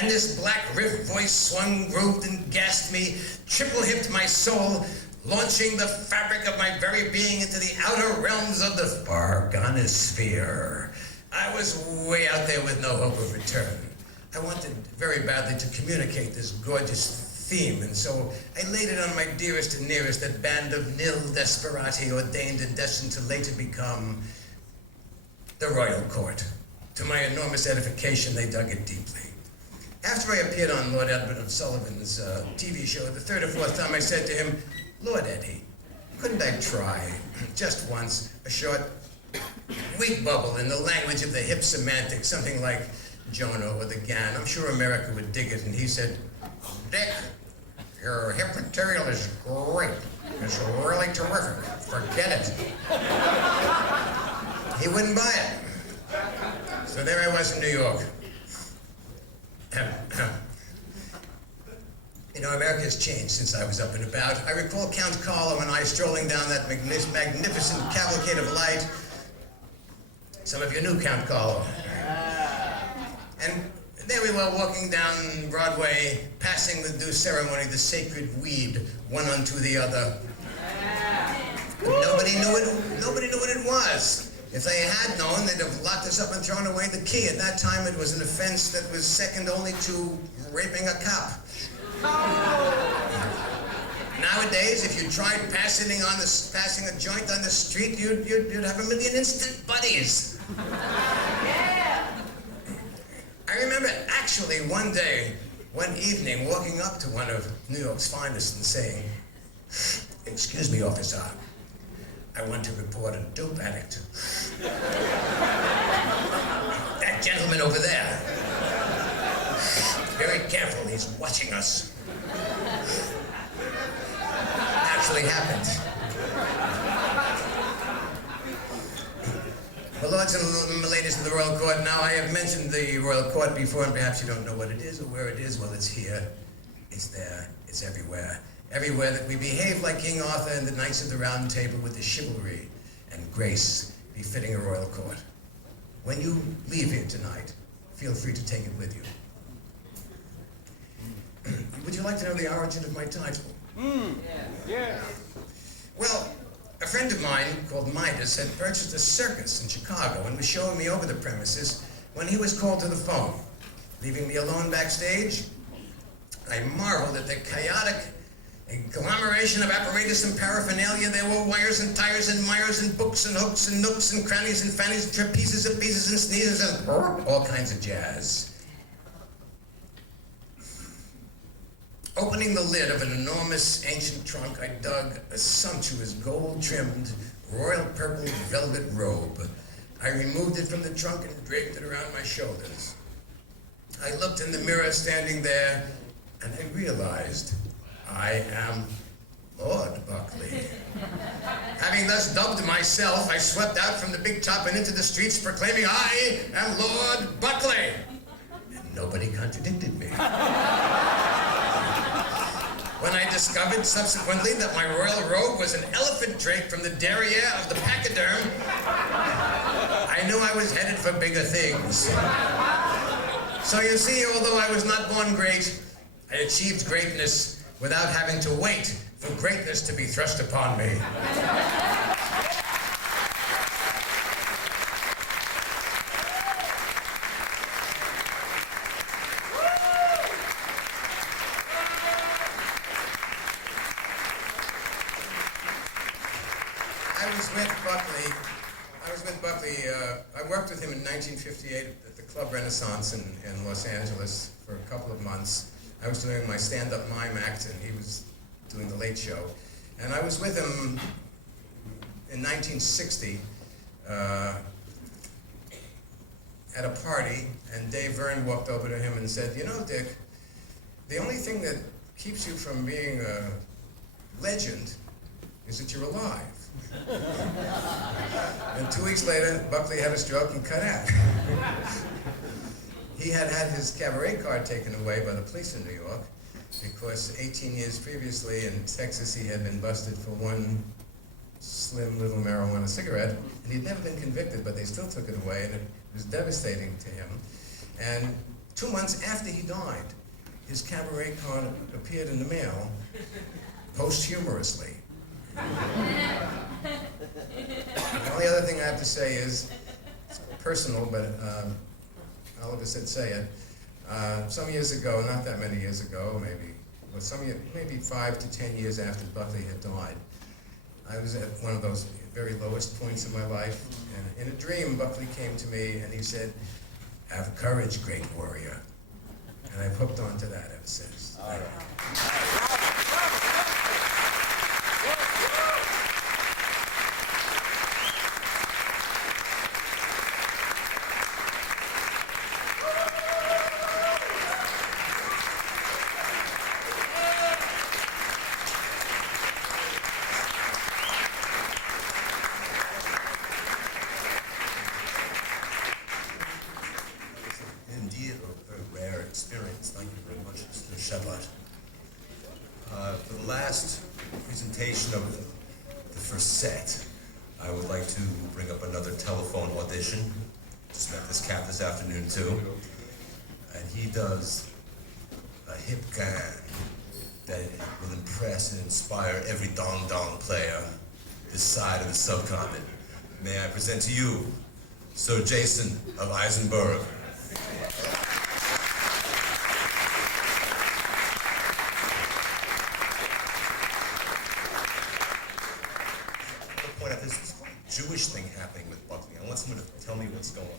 And this black riff voice swung, grooved, and gassed me, triple-hipped my soul, launching the fabric of my very being into the outer realms of the far gonosphere. I was way out there with no hope of return. I wanted very badly to communicate this gorgeous theme, and so I laid it on my dearest and nearest, that band of nil desperati ordained and destined to later become the royal court. To my enormous edification, they dug it deeply. After I appeared on Lord Edward of Sullivan's TV show the 3rd or 4th time, I said to him, Lord Eddie, couldn't I try, just once, a short wheat bubble in the language of the hip semantics, something like Jonah or the Gan? I'm sure America would dig it. And he said, Dick, your hip material is great. It's really terrific. Forget it. He wouldn't buy it. So there I was in New York. You know, America has changed since I was up and about. I recall Count Carlo and I strolling down that magnificent cavalcade of light. Some of you knew Count Carlo. And there we were walking down Broadway, passing with due ceremony the sacred weed, one unto the other. Nobody knew what it was. If they had known, they'd have locked us up and thrown away the key. At that time, it was an offense that was second only to raping a cop. Nowadays, if you tried passing a joint on the street, you'd have 1 million instant buddies. Yeah. I remember actually one day, one evening, walking up to one of New York's finest and saying, Excuse me, officer. I want to report a dope addict. That gentleman over there. Very careful, he's watching us. Actually happened. Well, lords and ladies of the Royal Court, now I have mentioned the Royal Court before, and perhaps you don't know what it is or where it is. Well, it's here, it's there, it's everywhere. Everywhere that we behave like King Arthur and the Knights of the Round Table with the chivalry and grace befitting a royal court. When you leave here tonight, feel free to take it with you. Would you like to know the origin of my title? Yeah. Well, a friend of mine called Midas had purchased a circus in Chicago and was showing me over the premises when he was called to the phone. Leaving me alone backstage, I marveled at the chaotic agglomeration of apparatus and paraphernalia. There were wires and tires and mires and books and hooks and nooks and crannies and fannies and trapezes and pieces and sneezes and all kinds of jazz. Opening the lid of an enormous ancient trunk, I dug a sumptuous gold-trimmed royal purple velvet robe. I removed it from the trunk and draped it around my shoulders. I looked in the mirror standing there, and I realized I am Lord Buckley. Having thus dubbed myself, I swept out from the big top and into the streets proclaiming, I am Lord Buckley. And nobody contradicted me. When I discovered subsequently that my royal robe was an elephant drake from the derriere of the pachyderm, I knew I was headed for bigger things. So you see, although I was not born great, I achieved greatness without having to wait for greatness to be thrust upon me. I worked with him in 1958 at the Club Renaissance in Los Angeles for a couple of months. I was doing my stand-up mime act, and he was doing the Late Show. And I was with him in 1960 at a party, and Dave Verne walked over to him and said, you know, Dick, the only thing that keeps you from being a legend is that you're alive. And 2 weeks later, Buckley had a stroke and cut out. He had had his cabaret card taken away by the police in New York because 18 years previously in Texas he had been busted for one slim little marijuana cigarette, and he'd never been convicted, but they still took it away, and it was devastating to him. And 2 months after he died, his cabaret card appeared in the mail posthumously. The only other thing I have to say is, it's personal, but Oliver said say it. Some years ago, not that many years ago, maybe 5 to 10 years after Buckley had died, I was at one of those very lowest points in my life, and in a dream, Buckley came to me and he said, "Have courage, great warrior." And I've hooked on to that ever since. All right. Indeed, a rare experience. Thank you very much, Mr. Shepard. For the last presentation of the first set, I would like to bring up another telephone audition. Just met this cat this afternoon too, and he does a hip gang that will impress and inspire every dong-dong player this side of the subcontinent. May I present to you Sir Jason of Eisenberg. Point out this Jewish thing happening with Buckley. I want someone to tell me what's going on.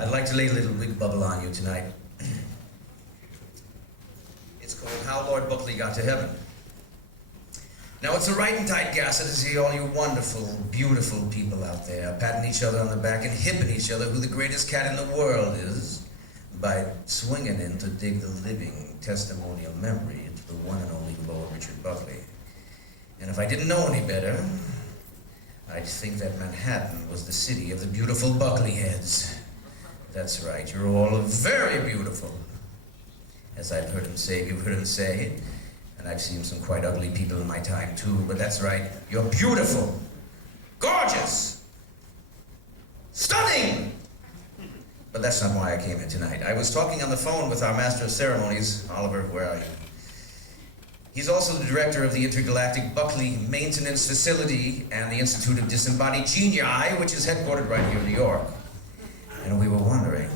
I'd like to lay a little wig bubble on you tonight. how Lord Buckley got to heaven. Now, it's a right and tight gasser to see all you wonderful, beautiful people out there patting each other on the back and hipping each other who the greatest cat in the world is by swinging in to dig the living testimonial memory to the one and only Lord Richard Buckley. And if I didn't know any better, I'd think that Manhattan was the city of the beautiful Buckley heads. That's right, you're all very beautiful. As I've heard him say, you've heard him say, and I've seen some quite ugly people in my time too, but that's right, you're beautiful, gorgeous, stunning. But that's not why I came here tonight. I was talking on the phone with our Master of Ceremonies. Oliver, where are you? He's also the director of the Intergalactic Buckley Maintenance Facility and the Institute of Disembodied Genii, which is headquartered right here in New York. And we were wondering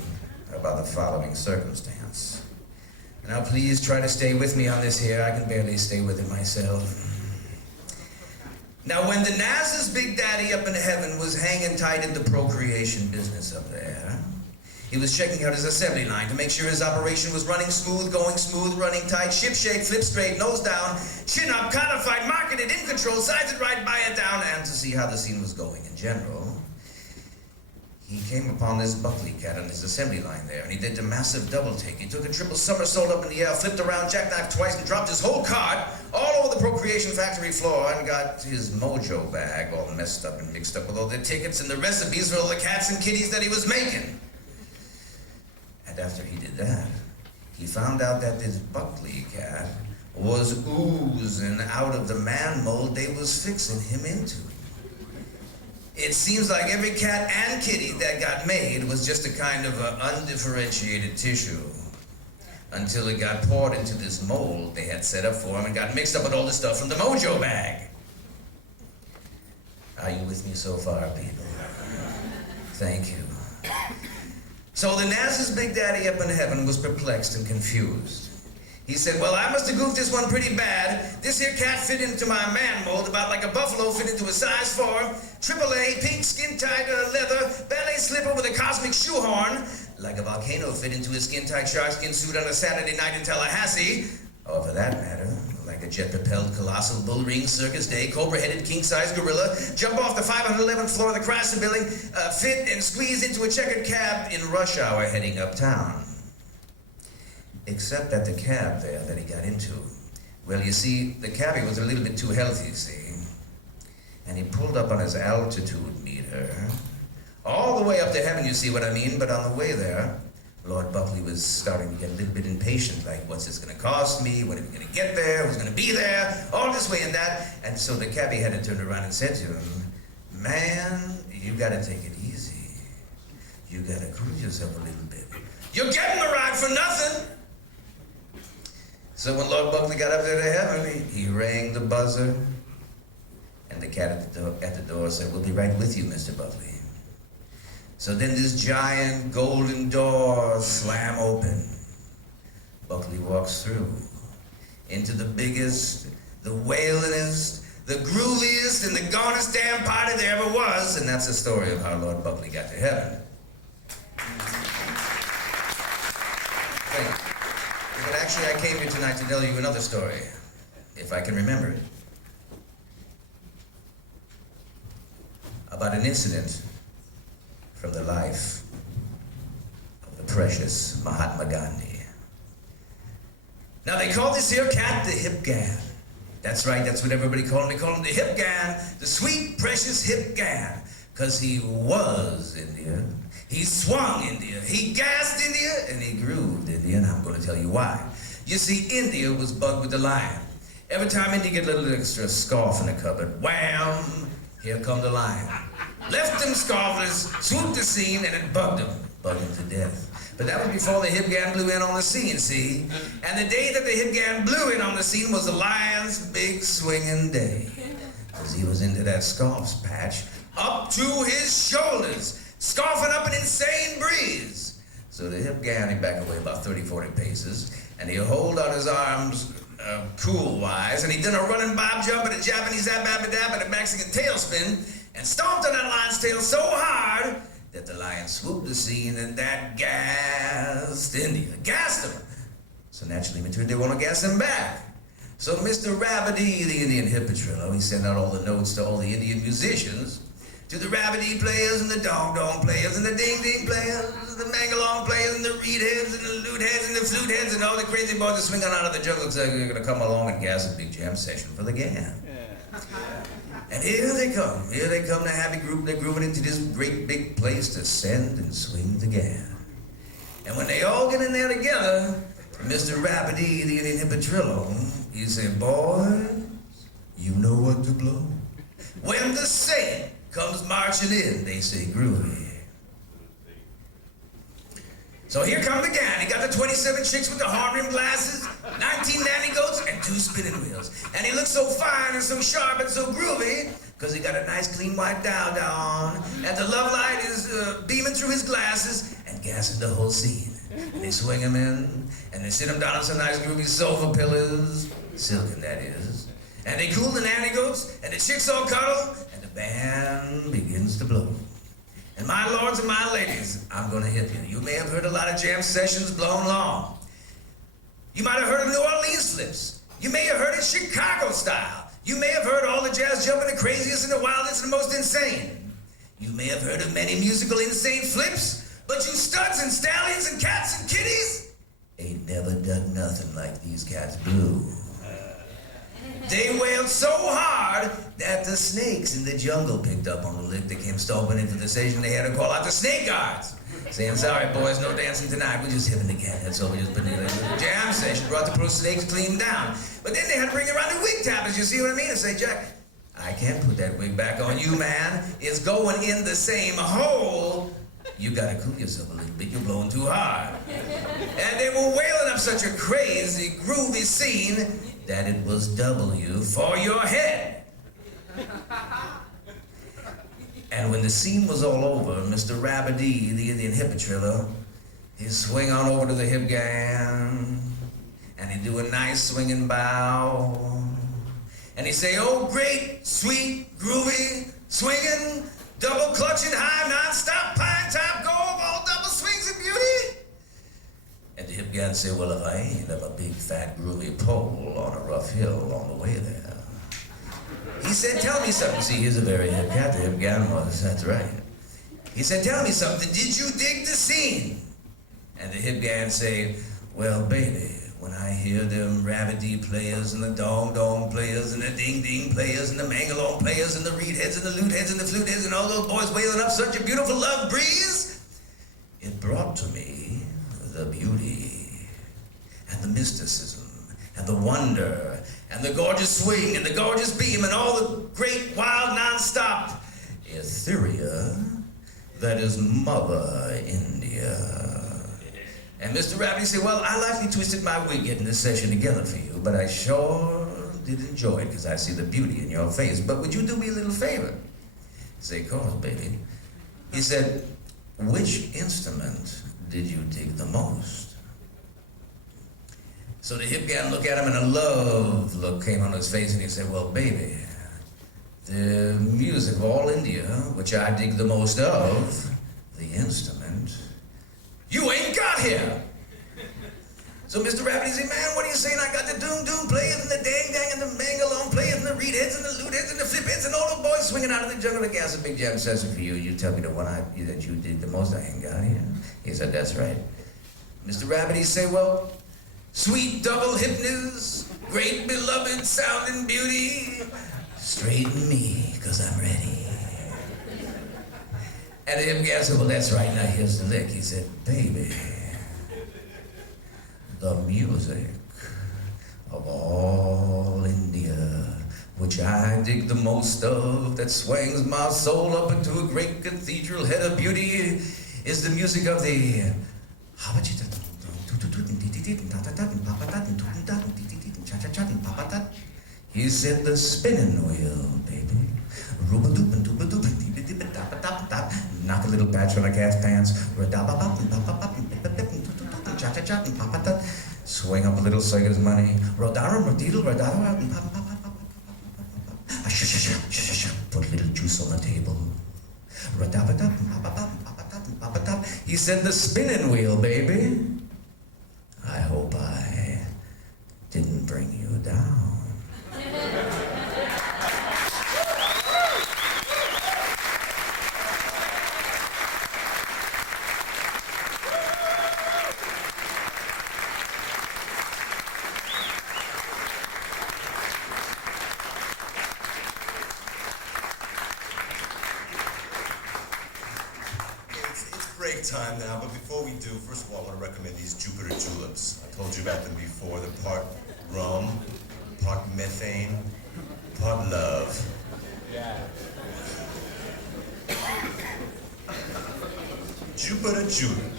about the following circumstance. Now please try to stay with me on this here. I can barely stay with it myself. Now when the NASA's Big Daddy up in heaven was hanging tight in the procreation business up there, he was checking out his assembly line to make sure his operation was running smooth, going smooth, running tight, ship shape, flip straight, nose down, chin up, codified, marketed, in control, size it right, buy it down, and to see how the scene was going in general. He came upon this Buckley cat on his assembly line there, and he did a massive double take. He took a triple somersault up in the air, flipped around, jackknifed twice, and dropped his whole cart all over the procreation factory floor and got his mojo bag all messed up and mixed up with all the tickets and the recipes for all the cats and kitties that he was making. And after he did that, he found out that this Buckley cat was oozing out of the man mold they was fixing him into. It seems like every cat and kitty that got made was just a kind of undifferentiated tissue until it got poured into this mold they had set up for him and got mixed up with all the stuff from the mojo bag. Are you with me so far, people? Thank you. So the NASA's Big Daddy up in heaven was perplexed and confused. He said, well, I must have goofed this one pretty bad. This here cat fit into my man mold about like a buffalo fit into a size 4, AAA, pink skin-tight leather, ballet slipper with a cosmic shoehorn, like a volcano fit into a skin-tight sharkskin suit on a Saturday night in Tallahassee, or for that matter, like a jet-propelled colossal bull ring circus day, cobra-headed king-size gorilla, jump off the 511th floor of the Chrysler building, fit and squeeze into a checkered cab in rush hour heading uptown. Except that the cab there that he got into, well, you see, the cabbie was a little bit too healthy, see? And he pulled up on his altitude meter, all the way up to heaven, you see what I mean? But on the way there, Lord Buckley was starting to get a little bit impatient, like, what's this gonna cost me? When are we gonna get there? Who's gonna be there? All this way and that. And so the cabbie had to turn around and said to him, man, you gotta take it easy. You gotta cruise yourself a little bit. You're getting the ride for nothing. So when Lord Buckley got up there to heaven, he rang the buzzer, and the cat at the door said, we'll be right with you, Mr. Buckley. So then this giant golden door slam open. Buckley walks through into the biggest, the wailingest, the grooviest, and the gonest damn party there ever was, and that's the story of how Lord Buckley got to heaven. But actually, I came here tonight to tell you another story, if I can remember it. About an incident from the life of the precious Mahatma Gandhi. Now, they call this here cat the Hip Gan. That's right, that's what everybody called him. They called him the Hip Gan, the sweet, precious Hip Gan, because he was India. He swung India, he gassed India, and he grooved India, and I'm going to tell you why. You see, India was bugged with the lion. Every time India get a little extra scarf in the cupboard, wham, here come the lion. Left them scarfless, swooped the scene, and it bugged him to death. But that was before the Hip Gan blew in on the scene, see? And the day that the Hip Gan blew in on the scene was the lion's big swinging day. Because he was into that scarf's patch, up to his shoulders, scarfing up an insane breeze. So the Hip Gan, he back away about 30, 40 paces, and he hold out his arms cool-wise, and he done a running bob jump and a Japanese ab-ab-a-dab and a Mexican tailspin, and stomped on that lion's tail so hard that the lion swooped the scene, and that gassed India. Gassed him. So naturally, they want to gas him back. So Mr. Rabbity, the Indian hip patrollo, he sent out all the notes to all the Indian musicians, to the rabbity players and the dong-dong players and the ding-ding players, the mangalong players and the reed heads and the lute heads and the flute heads and all the crazy boys that swing on out of the jungle. So they're going to come along and gas a big jam session for the gang. And here they come the happy group. They're grooving into this great big place to send and swing the gang. And when they all get in there together, Mr. Rabbity, the Indian hip patrollo, he said, boys, you know what to blow. When the saint comes marching in, they say groovy. So here come the gang. He got the 27 chicks with the horn rim glasses, 19 nanny goats, and 2 spinning wheels. And he looks so fine and so sharp and so groovy, because he got a nice clean white dowdah on, and the love light is beaming through his glasses and gassing the whole scene. And they swing him in, and they sit him down on some nice groovy sofa pillows, silken that is. And they cool the nanny goats, and the chicks all cuddle, and the band begins to blow. And my lords and my ladies, I'm gonna hit you. You may have heard a lot of jam sessions blown long. You might have heard of New Orleans flips. You may have heard it Chicago style. You may have heard all the jazz jumping, the craziest and the wildest and the most insane. You may have heard of many musical insane flips, but you studs and stallions and cats and kitties ain't never done nothing like these cats blew. They wailed so hard that the snakes in the jungle picked up on the lick. They came stomping into the station. They had to call out the snake guards, saying, sorry, boys, no dancing tonight. We're just hipping again. That's all. We just put in a jam session, brought the pro snakes clean down. But then they had to bring around the wig tappers, you see what I mean? And say, Jack, I can't put that wig back on you, man. It's going in the same hole. You gotta cool yourself a little bit. You're blowing too hard. And they were wailing up such a crazy, groovy scene that it was W for your head. And when the scene was all over, Mr. Rabbity, the Indian hip patrollo, he'd swing on over to the hip gang, and he'd do a nice swinging bow. And he'd say, oh, great, sweet, groovy, swinging, double clutching, high, non-stop, pine top, go, all double swings and beauty. And the hip guy would say, well, if I ain't up a big, fat, groovy pole on a rough hill on the way there. He said, tell me something. See, he's a very hip cat, the hip guy was, that's right. He said, tell me something. Did you dig the scene? And the hip guy would say, well, baby, when I hear them rabbity players and the dong-dong players and the ding-ding players and the mangalong players and the reed heads and the lute heads and the flute heads and all those boys wailing up such a beautiful love breeze, it brought to me the beauty and the mysticism and the wonder and the gorgeous swing and the gorgeous beam and all the great, wild, non-stop etheria that is Mother India. And Mr. Rabbit said, well, I likely twisted my wig getting this session together for you, but I sure did enjoy it because I see the beauty in your face. But would you do me a little favor? I say, of course, baby. He said, which instrument did you dig the most? So the hip guy looked at him and a love look came on his face and he said, well, baby, the music of all India, which I dig the most of, the instrument, you ain't got here. So Mr. Rabbit said, man, what are you saying? I got the doom-doom players and the dang-dang and the mangalong players and the reed heads and the lute heads and the flip heads and all the boys swinging out of the jungle. The gas a big jam session for you. You tell me the one that you did the most, I ain't got here. He said, that's right. Mr. Rabbit, he said, well, sweet double hypnose, great beloved sounding beauty, straighten me, cause I'm ready. And the hip guy said, well, that's right, now here's the lick. He said, baby, the music of all India, which I dig the most of, that swings my soul up into a great cathedral head of beauty, is the music of the... He said the spinning wheel, baby. Knock a little patch on a cat's pants. Swing up a little so he gets money. Put little juice on the table. He said the spinning wheel, baby. I hope I break time now, but before we do, first of all, I want to recommend these Jupiter Juleps. I told you about them before. They're part rum, part methane, part love. Yeah. Jupiter Julep.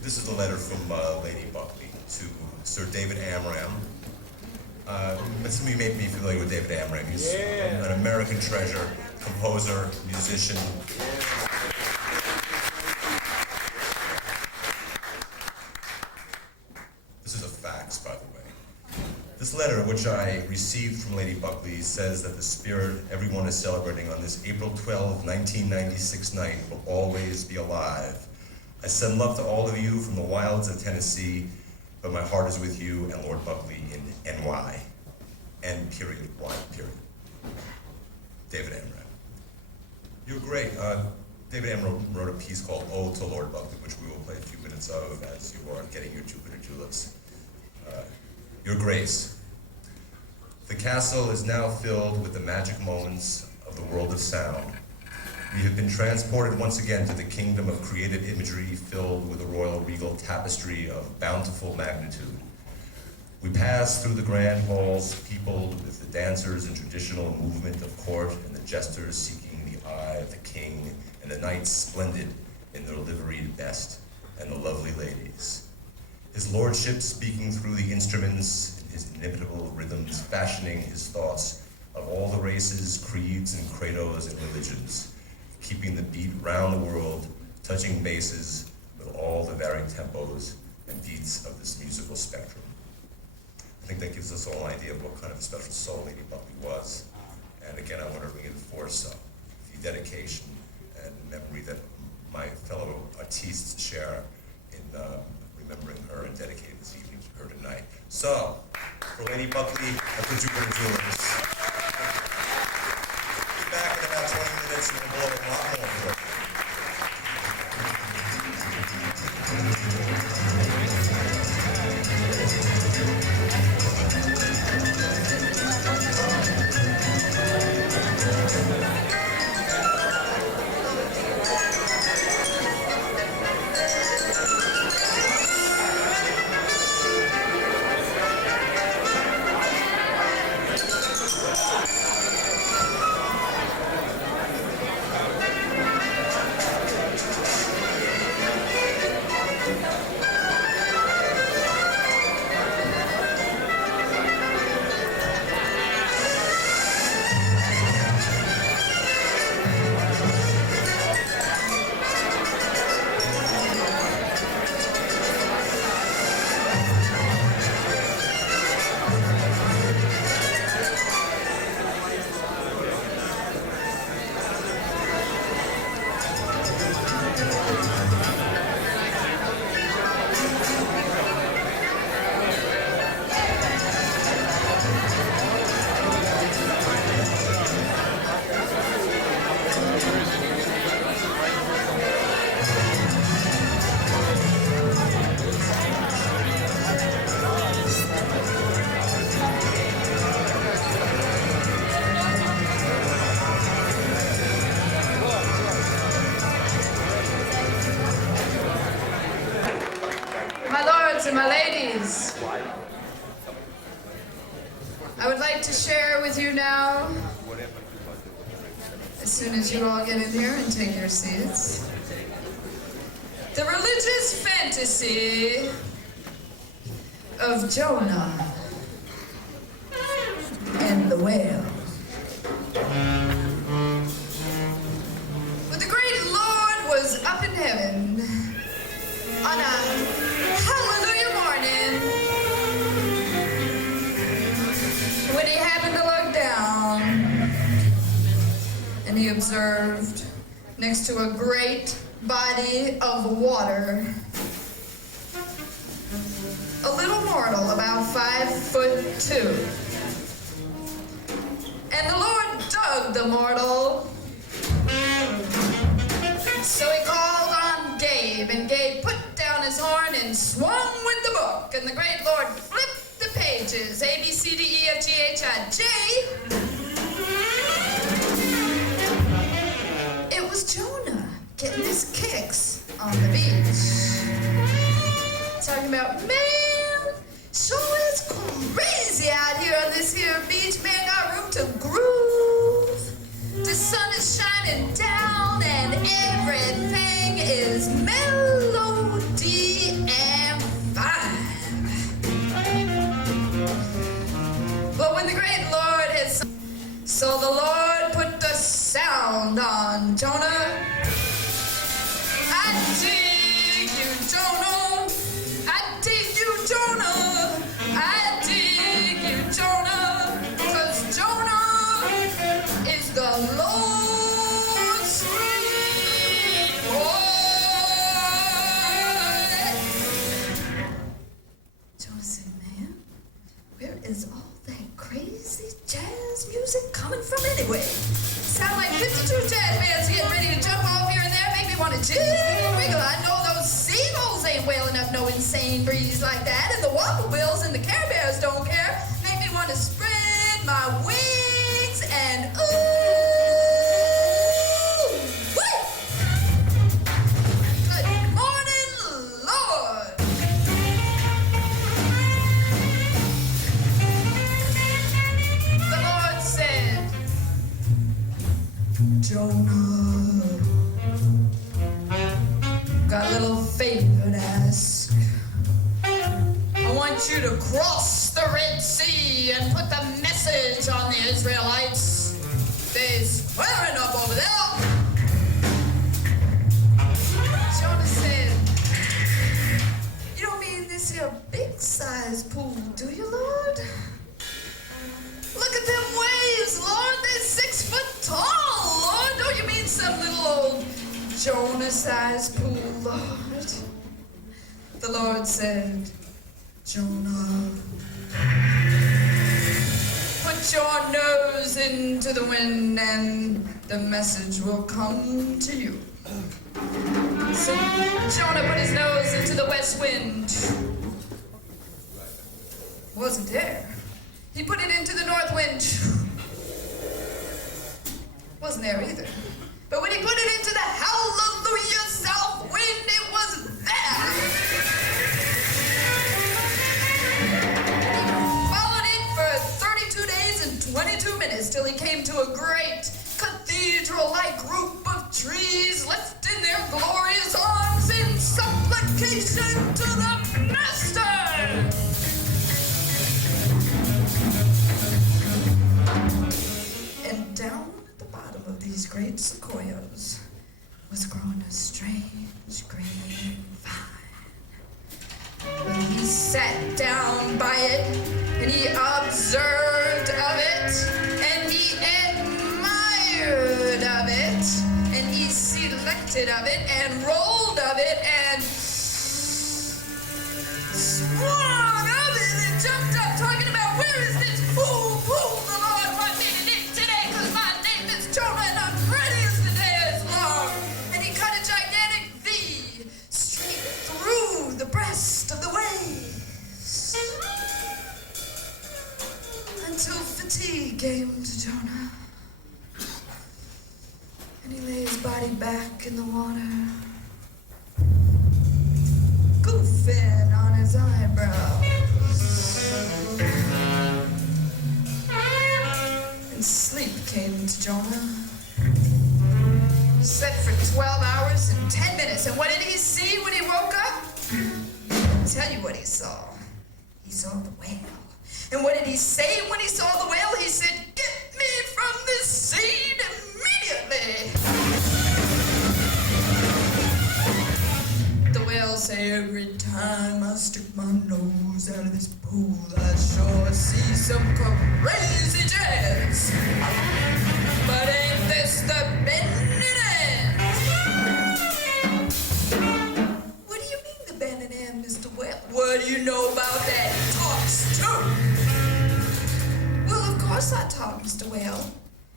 This is a letter from Lady Buckley to Sir David Amram. Some of you may be familiar with David Amram. He's an American treasure, composer, musician. This is a fax, by the way. This letter, which I received from Lady Buckley, says that the spirit everyone is celebrating on this April 12, 1996 night will always be alive. I send love to all of you from the wilds of Tennessee, but my heart is with you and Lord Buckley in NY. N period, Y period. David Amram. You're great. David Amram wrote a piece called Ode to Lord Buckley, which we will play a few minutes of as you are getting your Jupiter Juleps. Your Grace. The castle is now filled with the magic moments of the world of sound. We have been transported once again to the kingdom of created imagery filled with a royal regal tapestry of bountiful magnitude. We pass through the grand halls peopled with the dancers and traditional movement of court and the jesters seeking the eye of the king and the knights splendid in their liveried best and the lovely ladies. His lordship speaking through the instruments in his inimitable rhythms, fashioning his thoughts of all the races, creeds, and credos and religions, keeping the beat round the world, touching bases with all the varied tempos and beats of this musical spectrum. I think that gives us all an idea of what kind of a special soul Lady Buckley was. And again, I want to reinforce the dedication and memory that my fellow artists share in remembering her and dedicating this evening to her tonight. So, for Lady Buckley and for Jupiter Juleps. Be back in about 20 minutes and we'll blow a lot more for you. And my ladies, I would like to share with you now, as soon as you all get in here and take your seats, the religious fantasy of Jonah and the whale. When the great Lord was up in heaven on a hallelujah morning, when he happened to look down and he observed next to a great body of water a little mortal about 5'2". And the Lord dug the mortal, so he called on Gabe, and Gabe put down his horn and swung with the book, and the great Lord flipped the pages, A, B, C, D, E, F, G, H, I, J. It was Jonah getting his kicks Man, sure is crazy out here on this here beach. Man, got room to groove. The sun is shining down and everything is melody and vibe. But when the great Lord has... So the Lord put the sound on Jonah. I dig you, Jonah. I dig you, Jonah. I dig you, Jonah. 'Cause Jonah is the Lord's sweet boy. Jonah said, man, where is all that crazy jazz music coming from anyway? Sound like 52 jazz bands getting ready to jump off here and there, make me want to jiggle. I know those seagulls ain't wailing up no insane breeze like that, and the Wobble Bills and the Care Bears don't care. Make me want to spread my wings and ooh, whee! Good morning, Lord. The Lord said, Jonah, got a little favor to ask. I want you to cross the Red Sea and put the message on the Israelites. They're swearing up over there. Jonah said, you don't mean this here big-sized pool, do you, Lord? Look at them waves, Lord. They're 6 foot tall, Lord. Don't you mean some little old Jonah-sized pool, Lord? The Lord said, Jonah, put your nose into the wind and the message will come to you. So Jonah put his nose into the west wind. Wasn't there. He put it into the north wind. Wasn't there either. But when he put it into the hallelujah south wind, it was there. He followed it for 32 days and 22 minutes till he came to a great cathedral-like group of trees lifting their glorious arms in supplication to the Master. And down at the bottom of these great sequoias was growing a strange green vine. And he sat down by it, and he observed of it, and he admired of it, and he selected of it, and rolled of it, and swung of it, and jumped up talking about, where is this fool whom the Lord want me to eat today, because my name is Jonah, and I'm ready as the day is long. And he cut a gigantic V straight through the breast of the waves until fatigue came to Jonah, and he lay his body back in the water, goofing on his eyebrows. And sleep came to Jonah. Slept for 12 hours and 10 minutes. And what did he see when he woke up? I'll tell you what he saw. He saw the whale. And what did he say when he saw the whale? He said, get me from this scene immediately. The whale say, every time I stick my nose out of this pool, I sure see some crazy jazz. But ain't this the bending end? What do you mean the bending end, Mr. Whale? What do you know about that? Talks too. Well, of course I talk, Mr. Whale.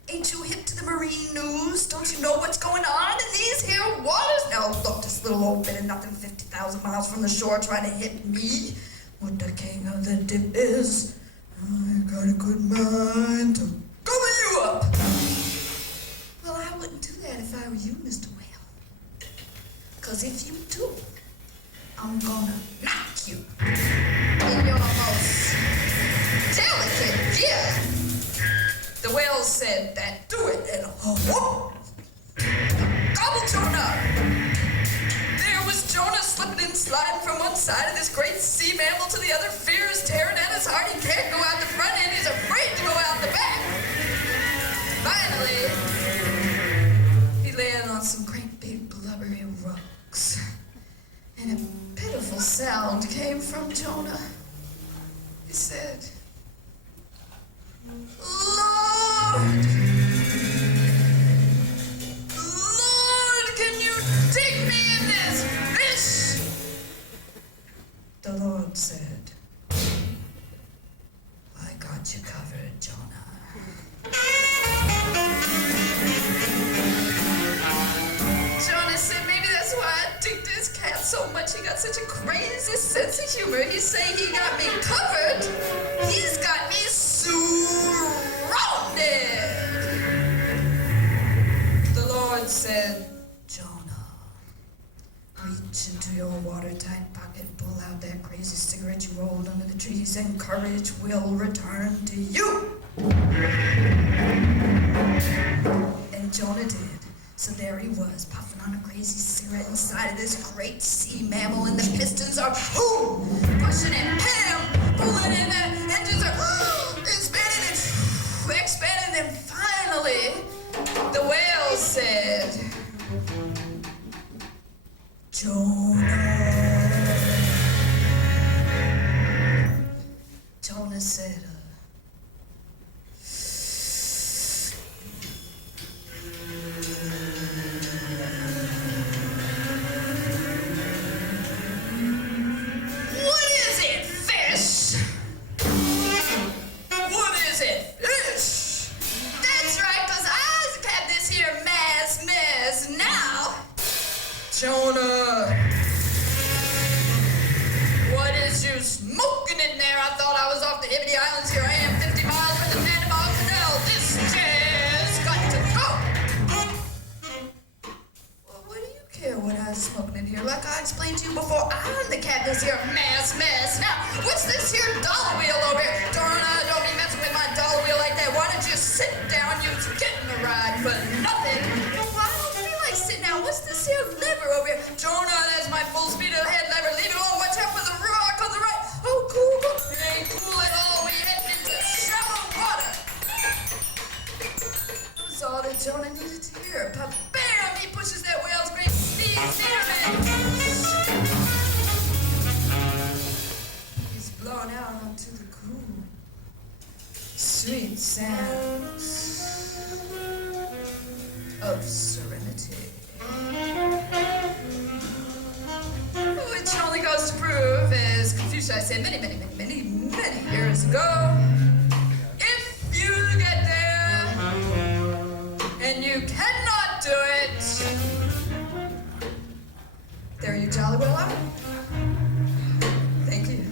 Ain't you hip to the marine news? Don't you know what's going on in these here waters? Now, look, this little old bit of nothing 50,000 miles from the shore trying to hit me. What the king of the dip is, I got a good mind to cover you up. Well, I wouldn't do that if I were you, Mr. Whale. 'Cause if you do, I'm gonna knock you side of this great sea mammal to the other, fears tearing at his heart. He can't go out the front end, he's afraid to go out the back. Finally, he landed on some great big blubbery rocks, and a pitiful sound came from Jonah. He said, Lord, can you take me in this fish? The Lord said, I got you covered, Jonah. Jonah said, maybe that's why I dig this cat so much. He got such a crazy sense of humor. He's saying he got me covered. He's got me surrounded. The Lord said, Jonah, reach into your watertight pocket, pull out that crazy cigarette you rolled under the trees, and courage will return to you. And Jonah did. So there he was, puffing on a crazy cigarette inside of this great sea mammal, and the pistons are boom, pushing and pam, pulling, and the engines are expanding, and finally, the whale said, Jonah. Jonah said, Jonah, what is you smoking in there? I thought I was off the Ibity Islands. Here I am, 50 miles from the Panama Canal. This chair's got to go. Well, what do you care what I was smoking in here? Like I explained to you before, I'm the cat this here mess. Now, what's this here dollar wheel over here? Don't be messing with my dollar wheel like that. Why don't you sit down? You're getting a ride for nothing. Sit down. What's this here lever over here? Jonah, that's my full speed ahead lever. Leave it alone. Watch out for the rock on the right. Oh, cool. It ain't cool at all. We head into shallow water. That was all that Jonah needed to hear. But bam! He pushes that whale's great speed near him. He's blown out onto the cool, sweet sounds of serenity. Which only goes to prove, as Confucius said many years ago, if you get there and you cannot do it, there you jolly well are. Thank you.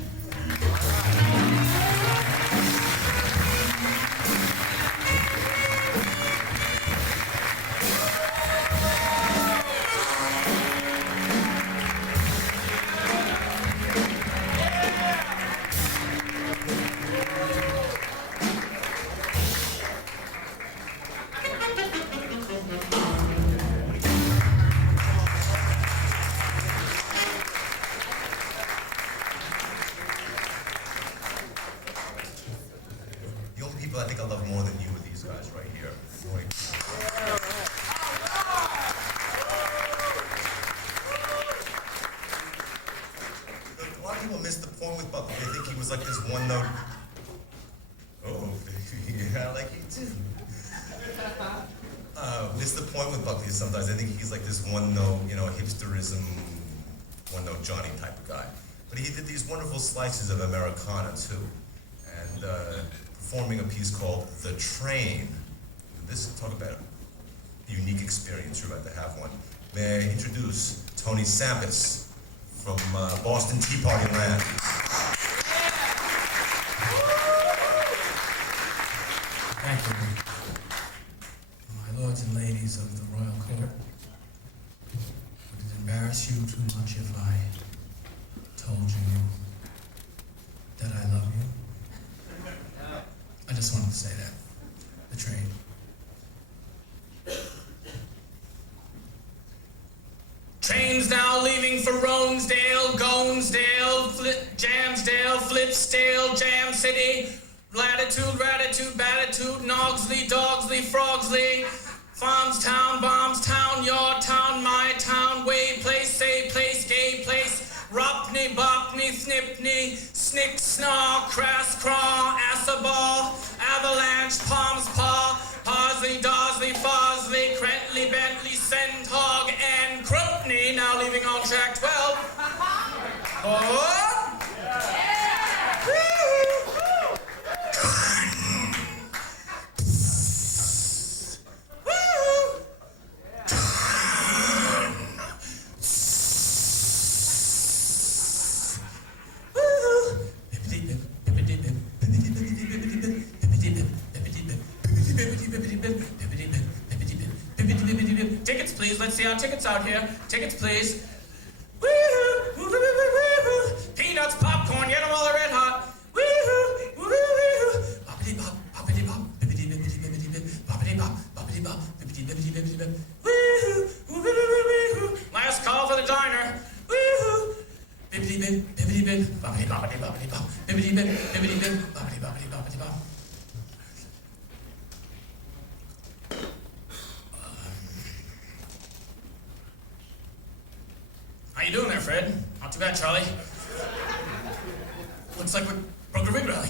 I think I love more than you with these guys right here. Boy. A lot of people miss the point with Buckley. They think he was like this one note. Oh, yeah, like you too. Miss the point with Buckley sometimes. I think he's like this one note, hipsterism, one note Johnny type of guy. But he did these wonderful slices of Americana too. And performing a piece called The Train. Talk about a unique experience. You're about to have one. May I introduce Tony Sampas from Boston Tea Party Land. Thank you. My lords and ladies of the Royal Court, would it embarrass you too much if I told you that I love you? I just wanted to say that. The train. Train's now leaving for Ronesdale, Lonsdale, Flipsdale, Jam City, Latitude, Ratitude, Batitude, Nogsley, Dogsley, Frogsley, Farmstown, Bombstown, your town, my town, way place, say place, gay place, Ropney, Bopney, Snipney, Snick, Snarl, Crass, Craw, Assaball, Avalanche, Palms Paw, Parsley, Darsley, Farsley, Crentley, Bentley, Centog, and Crumpney, now leaving on track 12. Oh! Tickets, please. Let's see our tickets out here. Tickets, please. Peanuts, popcorn, get them while they're red hot. Last call for the diner. How you doing there, Fred? Not too bad, Charlie. Looks like we broke a rig rally.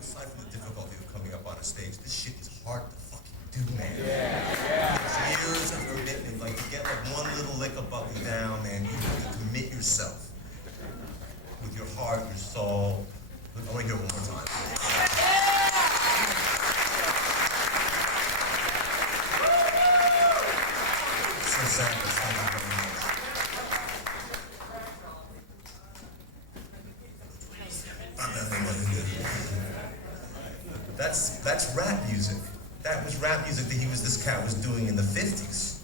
Aside from the difficulty of coming up on a stage, this shit is hard to fucking do, man. It's years of commitment. Like, to get like one little lick of Buckley down, man, you have to commit yourself with your heart, your soul. Look, I want to hear it one more time. So Sampas, thank you very much. That's rap music. That was rap music that this cat was doing in the 50s.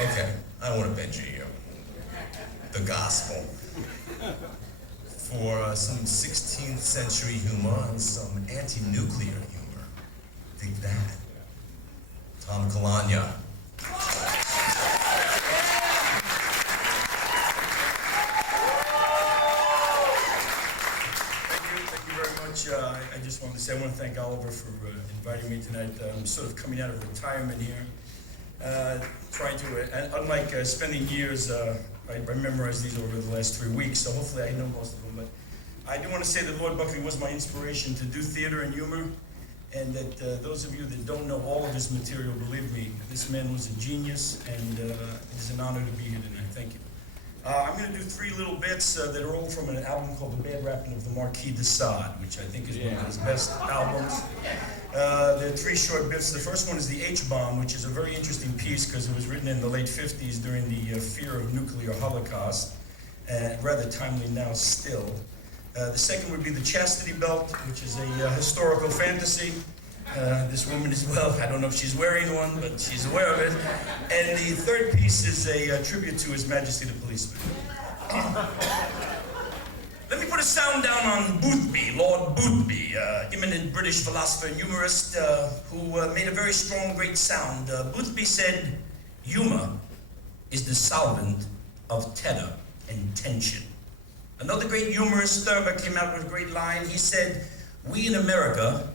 Okay, I don't want to bend you here. The gospel. For some 16th century humor and some anti-nuclear humor. Dig that. Tom Calagna. Thank you very much. I just wanted to say I want to thank Oliver for inviting me tonight. I'm sort of coming out of retirement here. Trying to, unlike spending years, I memorized these over the last 3 weeks, so hopefully I know most of them. But I do want to say that Lord Buckley was my inspiration to do theater and humor, and that those of you that don't know all of his material, believe me, this man was a genius, and it is an honor to be here tonight. Thank you. I'm going to do 3 little bits that are all from an album called The Bad Rapping of the Marquis de Sade, which I think is one of his best albums. There are 3 short bits. The first one is the H-bomb, which is a very interesting piece because it was written in the late 50s during the fear of nuclear holocaust, rather timely now still. The second would be the Chastity Belt, which is a historical fantasy. This woman as well, I don't know if she's wearing one, but she's aware of it. And the third piece is a tribute to His Majesty the Policeman. Let me put a sound down on Boothby, Lord Boothby, eminent British philosopher and humorist who made a very strong, great sound. Boothby said, humor is the solvent of terror and tension. Another great humorist, Thurber, came out with a great line. He said, we in America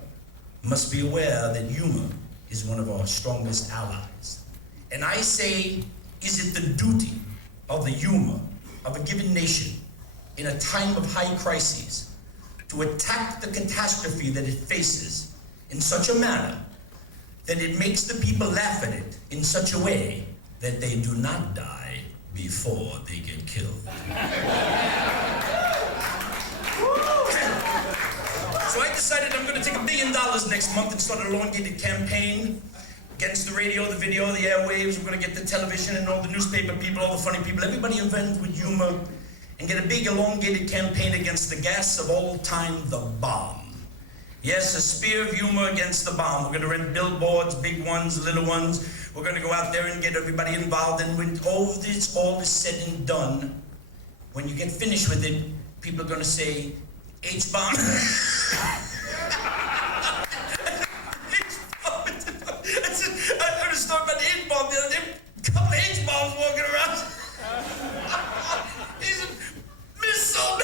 must be aware that humor is one of our strongest allies. And I say, is it the duty of the humor of a given nation in a time of high crises to attack the catastrophe that it faces in such a manner that it makes the people laugh at it in such a way that they do not die before they get killed. So I decided I'm going to take $1 billion next month and start an elongated campaign Against the radio, the video, the airwaves. We're going to get the television and all the newspaper people, all the funny people, everybody invented with humor, and get a big elongated campaign against the gas of all time, the bomb. Yes, a spear of humor against the bomb. We're going to rent billboards, big ones, little ones. We're going to go out there and get everybody involved, and when all is said and done, when you get finished with it, people are going to say, H-bomb. I'm going to start about the H-bomb. There are a couple of H-bombs walking around. He's a missile.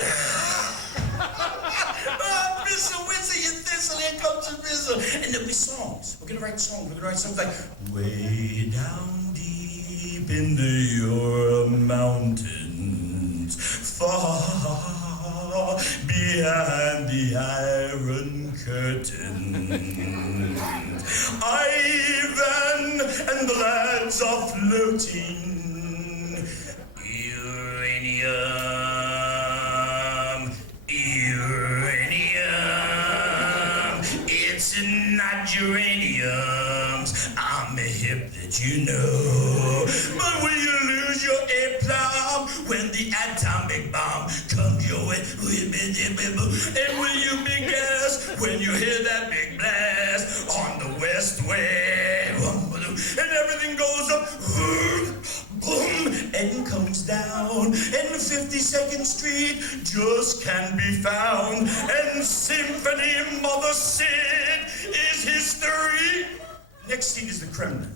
Missile, whistle, you thistle, here comes a missile. And there'll be songs. We're going to write songs. We're going to write songs like, way down deep in your mountains, far behind the iron curtain, Ivan and the lads are floating. Uranium, it's not geraniums. I'm hip that you know. But will you lose your aplomb when the atomic bomb comes your way? And will you be gassed when you hear that big blast on the west wing? And everything goes up, boom, and comes down. And 52nd Street just can't be found. And Symphony Mother Sid is history. Next scene is the Kremlin.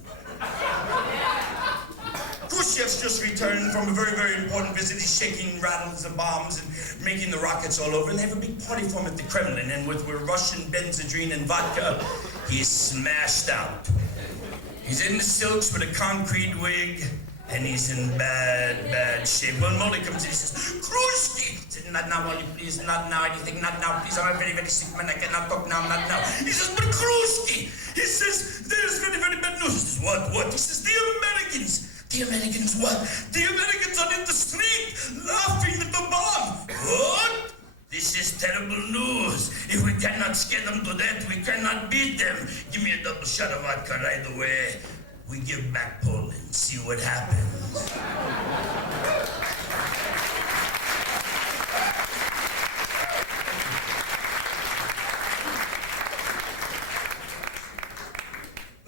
Khrushchev's just returned from a very, very important visit. He's shaking rattles and bombs and making the rockets all over. And they have a big party for him at the Kremlin. And with Russian benzodrine and vodka, he's smashed out. He's in the silks with a concrete wig, and he's in bad shape. Well, Molly comes in, he says, Khrushchev! He said, not now, Molly, please, not now, anything, not now, please. I'm a very, very sick man, I cannot talk now, not now. He says, but Khrushchev! He says, there's very, very bad news. He says, what? He says, the Americans what? The Americans are in the street, laughing at the bomb. What? This is terrible news. If we cannot scare them to death, we cannot beat them. Give me a double shot of vodka right away. We give back Poland, see what happens.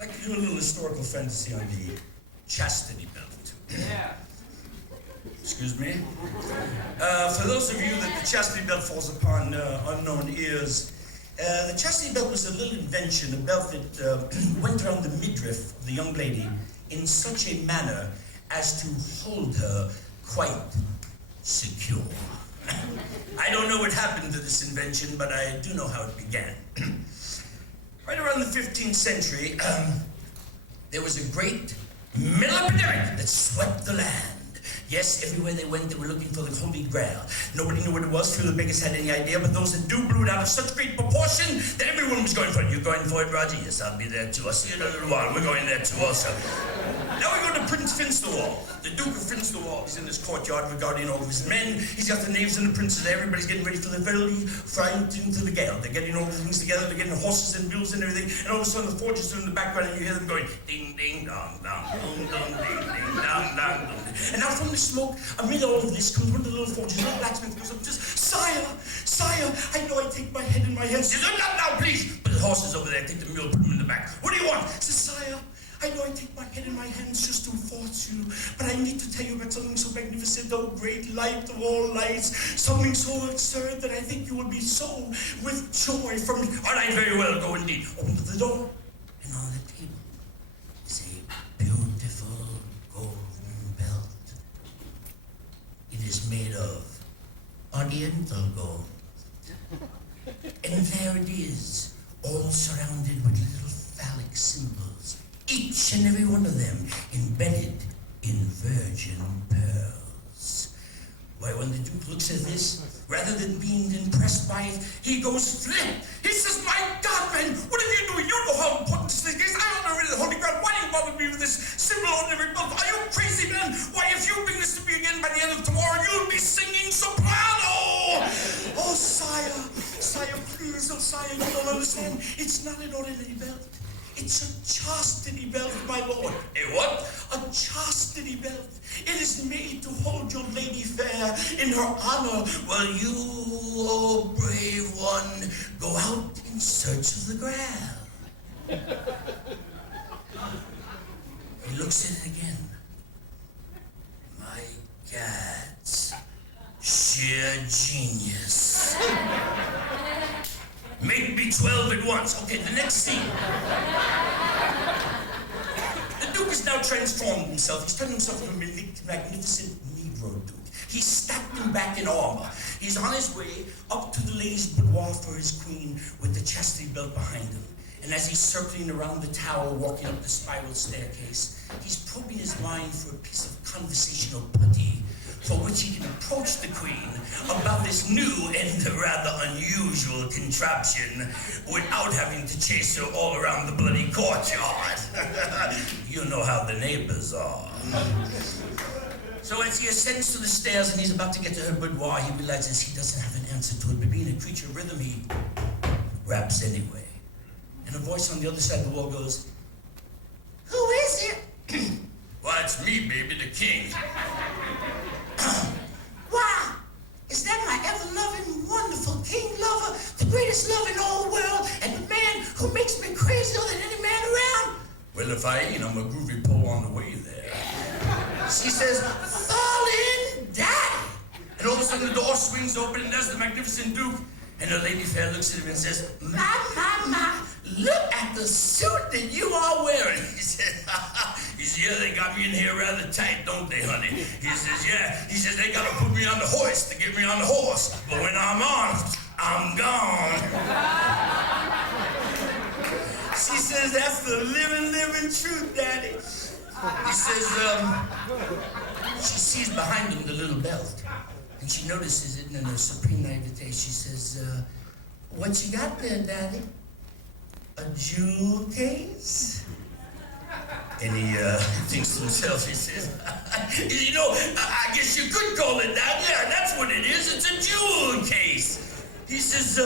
I'd like to do a little historical fantasy on the chastity belt. Yeah. Excuse me. For those of you that the chastity belt falls upon unknown ears, the chastity belt was a little invention, a belt that went around the midriff of the young lady in such a manner as to hold her quite secure. I don't know what happened to this invention, but I do know how it began. Right around the 15th century, there was a great middle epidemic that swept the land. Yes, everywhere they went, they were looking for the Holy Grail. Nobody knew what it was. Few of the beggars had any idea, but those that do blew it out of such great proportion that everyone was going for it. You're going for it, Roger? Yes, I'll be there too. I'll see you in a little while. We're going there too also. Now we go to Prince Finsterwald. The Duke of Finsterwald. He's in his courtyard regarding all of his men. He's got the knaves and the princes there. Everybody's getting ready for the very frightened to the gale. They're getting all the things together. They're getting horses and mules and everything. And all of a sudden the forges are in the background and you hear them going ding, ding, dong, dong, dong, dong, ding, ding, dong, dong, dong. And out from the smoke, amid all of this, comes one of the little forges. The little blacksmith goes up and says, Sire, I know I take my head in my hands. He says, not now, please. But the horses over there, take the mule, put them in the back. What do you want? He says, Sire, I know I take my head in my hands just to force you, but I need to tell you about something so magnificent, oh great light of all lights, something so absurd that I think you will be so with joy from... All right, very well, go indeed. Open the door, and on the table is a beautiful golden belt. It is made of Oriental gold. And there it is, all surrounded with little phallic symbols, each and every one of them embedded in virgin pearls. Why, when the Duke looks at this, rather than being impressed by it, he goes flip. He says, my God, man, what are you doing? You know how important this thing is. I don't know really the Holy Grail. Why do you bother me with this simple ordinary belt? Are you crazy, man? Why, if you bring this to me again by the end of tomorrow, you'll be singing soprano! Oh, sire, please, oh, sire, you don't understand. It's not an ordinary belt. It's a chastity belt, my lord. A what? A chastity belt. It is made to hold your lady fair in her honor while you, oh brave one, go out in search of the Grail. He looks at it again. My gads, sheer genius. Make me 12 at once. Okay, the next scene. The Duke has now transformed himself. He's turned himself into a magnificent Negro Duke. He's stacked him back in armor. He's on his way up to the lady's boudoir for his queen with the chastity belt behind him. And as he's circling around the tower, walking up the spiral staircase, he's probing his mind for a piece of conversational putty for which he can approach the queen about this new and rather unusual contraption without having to chase her all around the bloody courtyard. You know how the neighbors are. So as he ascends to the stairs and he's about to get to her boudoir, he realizes he doesn't have an answer to it, but being a creature of rhythm, he raps anyway. And a voice on the other side of the wall goes, "Who is it?" "Why, it's me, baby, the king." "Wow, is that my ever-loving, wonderful king lover, the greatest love in all the world, and the man who makes me crazier than any man around?" "Well, if I ain't, I'm a groovy pole on the way there." She says, "Fall in, Daddy." And all of a sudden the door swings open and there's the magnificent Duke. And her lady fair looks at him and says, my, look at the suit that you are wearing." He said, "Yeah, they got me in here rather tight, don't they, honey?" He says, "Yeah." He says, "They got to put me on the hoist to get me on the horse. But when I'm on, I'm gone." She says, "That's the living truth, Daddy." He says, she sees behind him the little belt. And she notices it, and in her supreme naivete, she says, "What you got there, Daddy? A jewel case?" And he thinks to himself, he says, "You know, I guess you could call it that. Yeah, that's what it is. It's a jewel case." He says,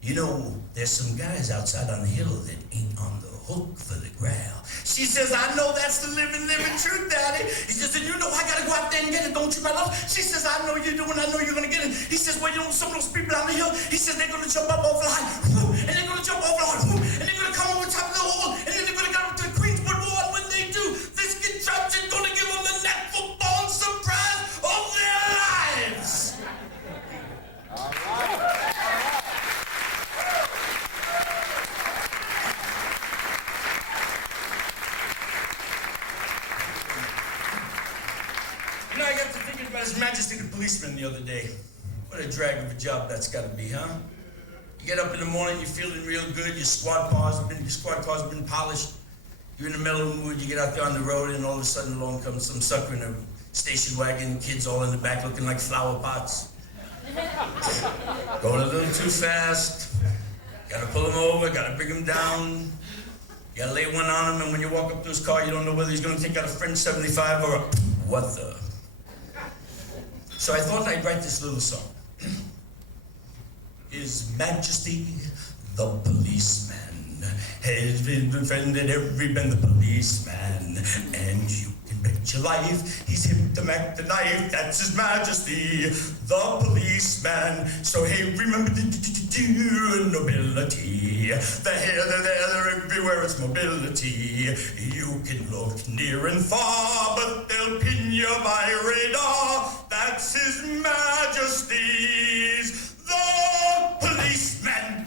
"You know, there's some guys outside on the hill that ain't on the hook for the Grail." She says, "I know that's the living truth, Daddy." He says, "And you know I gotta go out there and get it, don't you, my love?" She says, "I know you do, and I know you're gonna get it." He says, "Well, you know, some of those people on the hill," he says, "they're gonna jump up over the high, and they're gonna jump over the high, and they're gonna come over top of the wall, and then they're gonna go up to the Queen's boudoir, and when they do, this contraption's gonna give them the natural born surprise of their lives." All right. You know, I got to thinking about His Majesty the policeman the other day. What a drag of a job that's got to be, huh? You get up in the morning, you're feeling real good, your squad car's been polished, you're in the mellow mood, you get out there on the road, and all of a sudden along comes some sucker in a station wagon, kids all in the back looking like flower pots. Going a little too fast, gotta pull him over, gotta bring him down, you gotta lay one on him, and when you walk up to his car, you don't know whether he's gonna take out a French 75 or a what the. So I thought I'd write this little song. His Majesty the policeman has been befriended every been the policeman, and you can bet your life he's hit the Mac the knife. That's His Majesty the policeman. So hey, remember the nobility. The here, there, everywhere it's mobility. You can look near and far, but they'll pin you by radar. That's His Majesty's the policeman.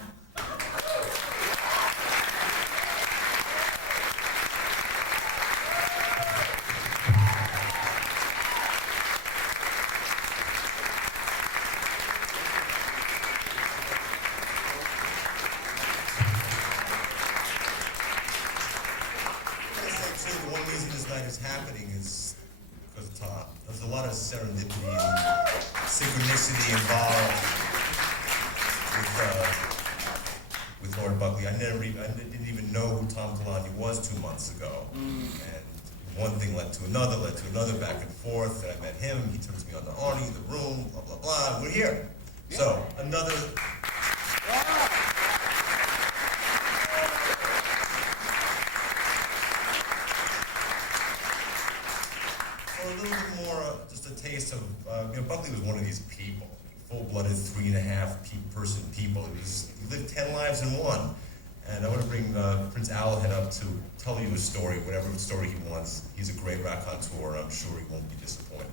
The one reason this night is happening is because of Tom. There's a lot of serendipity and synchronicity involved with Lord Buckley. I didn't even know who Tom Calagna was 2 months ago. And one thing led to another, back and forth. And I met him, he took me on the Arnie, the room, blah, blah, blah, and we're here. So, another... a taste of, Buckley was one of these people, full-blooded 3.5-person people. He lived 10 lives in one. And I want to bring Prince Alhead up to tell you a story, whatever story he wants. He's a great raconteur, and I'm sure he won't be disappointed.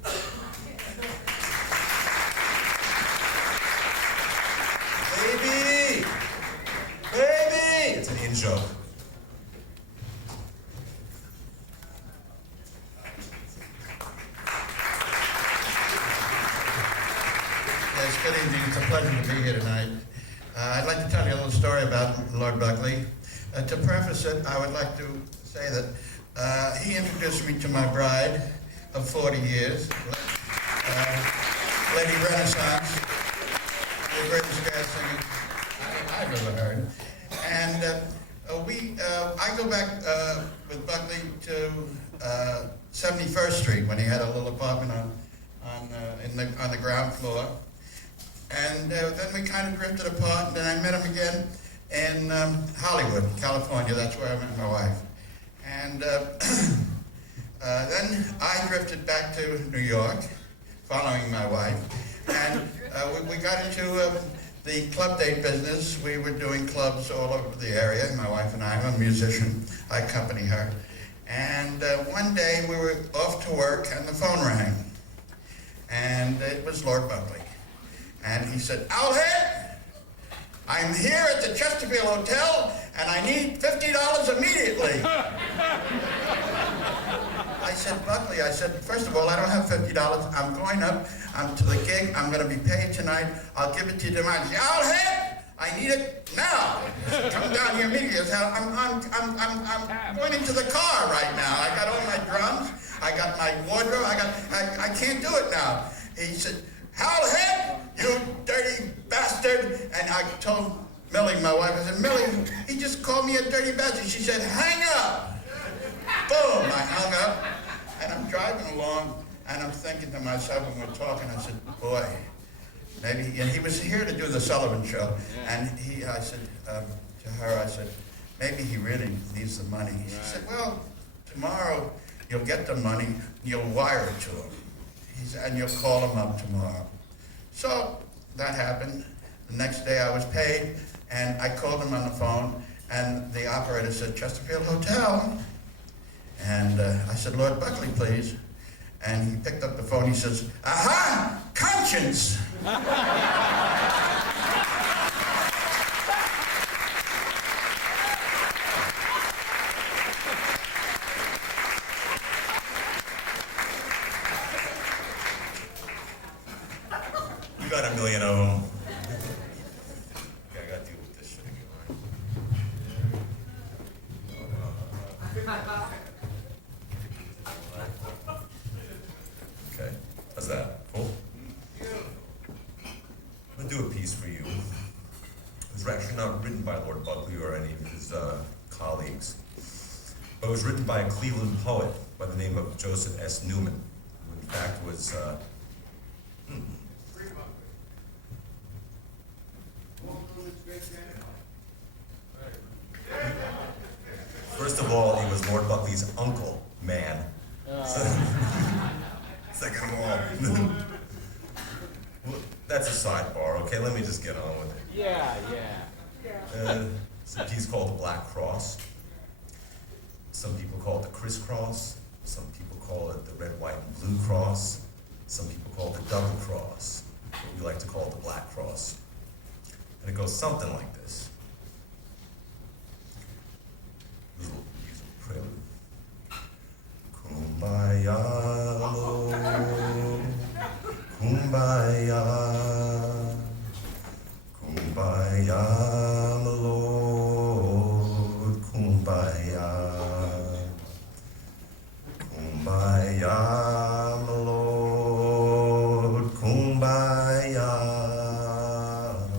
Baby! Baby! It's an in-joke. Yes, good evening. It's a pleasure to be here tonight. I'd like to tell you a little story about Lord Buckley. To preface it, I would like to say that he introduced me to my bride of 40 years, Lady Renaissance, the greatest jazz singer I've ever heard. And I go back with Buckley to 71st Street when he had a little apartment on the ground floor. And then we kind of drifted apart, and then I met him again in Hollywood, California. That's where I met my wife. And then I drifted back to New York, following my wife. And we got into the club date business. We were doing clubs all over the area, my wife and I. I'm a musician. I accompany her. And one day we were off to work, and the phone rang. And it was Lord Buckley. And he said, "Alhead, I'm here at the Chesterfield Hotel, and I need $50 immediately." I said, "Buckley," I said, "first of all, I don't have $50. I'm going up to the gig. I'm going to be paid tonight. I'll give it to you tomorrow." He said, "Alhead, I need it now." He said, "Come down here immediately." I said, I'm going into the car right now. I got all my drums. I got my wardrobe. I can't do it now. He said, "Alhead, you dirty bastard." And I told Millie, my wife, I said, "Millie, he just called me a dirty bastard." She said, "Hang up." Boom, I hung up. And I'm driving along, and I'm thinking to myself when we're talking, I said, boy, maybe, and he was here to do the Sullivan Show. And I said to her, I said, maybe he really needs the money. She said, "Well, tomorrow you'll get the money, you'll wire it to him. And you'll call him up tomorrow." So that happened. The next day I was paid, and I called him on the phone, and the operator said, "Chesterfield Hotel." And I said, "Lord Buckley, please." And he picked up the phone. He says, "Aha, Conscience." You got a million of them. Okay, I gotta deal with this shit again. Okay, how's that? Cool? I'm gonna do a piece for you. It was actually not written by Lord Buckley or any of his colleagues, but it was written by a Cleveland poet by the name of Joseph S. Newman, who in fact was first of all, he was Lord Buckley's uncle, man. So, it's like, come on. Well, that's a sidebar, okay? Let me just get on with it. Yeah. It's a piece called The Black Cross. Some people call it the crisscross. Some people call it the red, white, and blue cross. Some people call it the double cross. But we like to call it the Black Cross. And it goes something like this. Little music prelude. Kumbaya, Lord, kumbaya, kumbaya, my Lord, kumbaya, kumbaya, my Lord, kumbaya,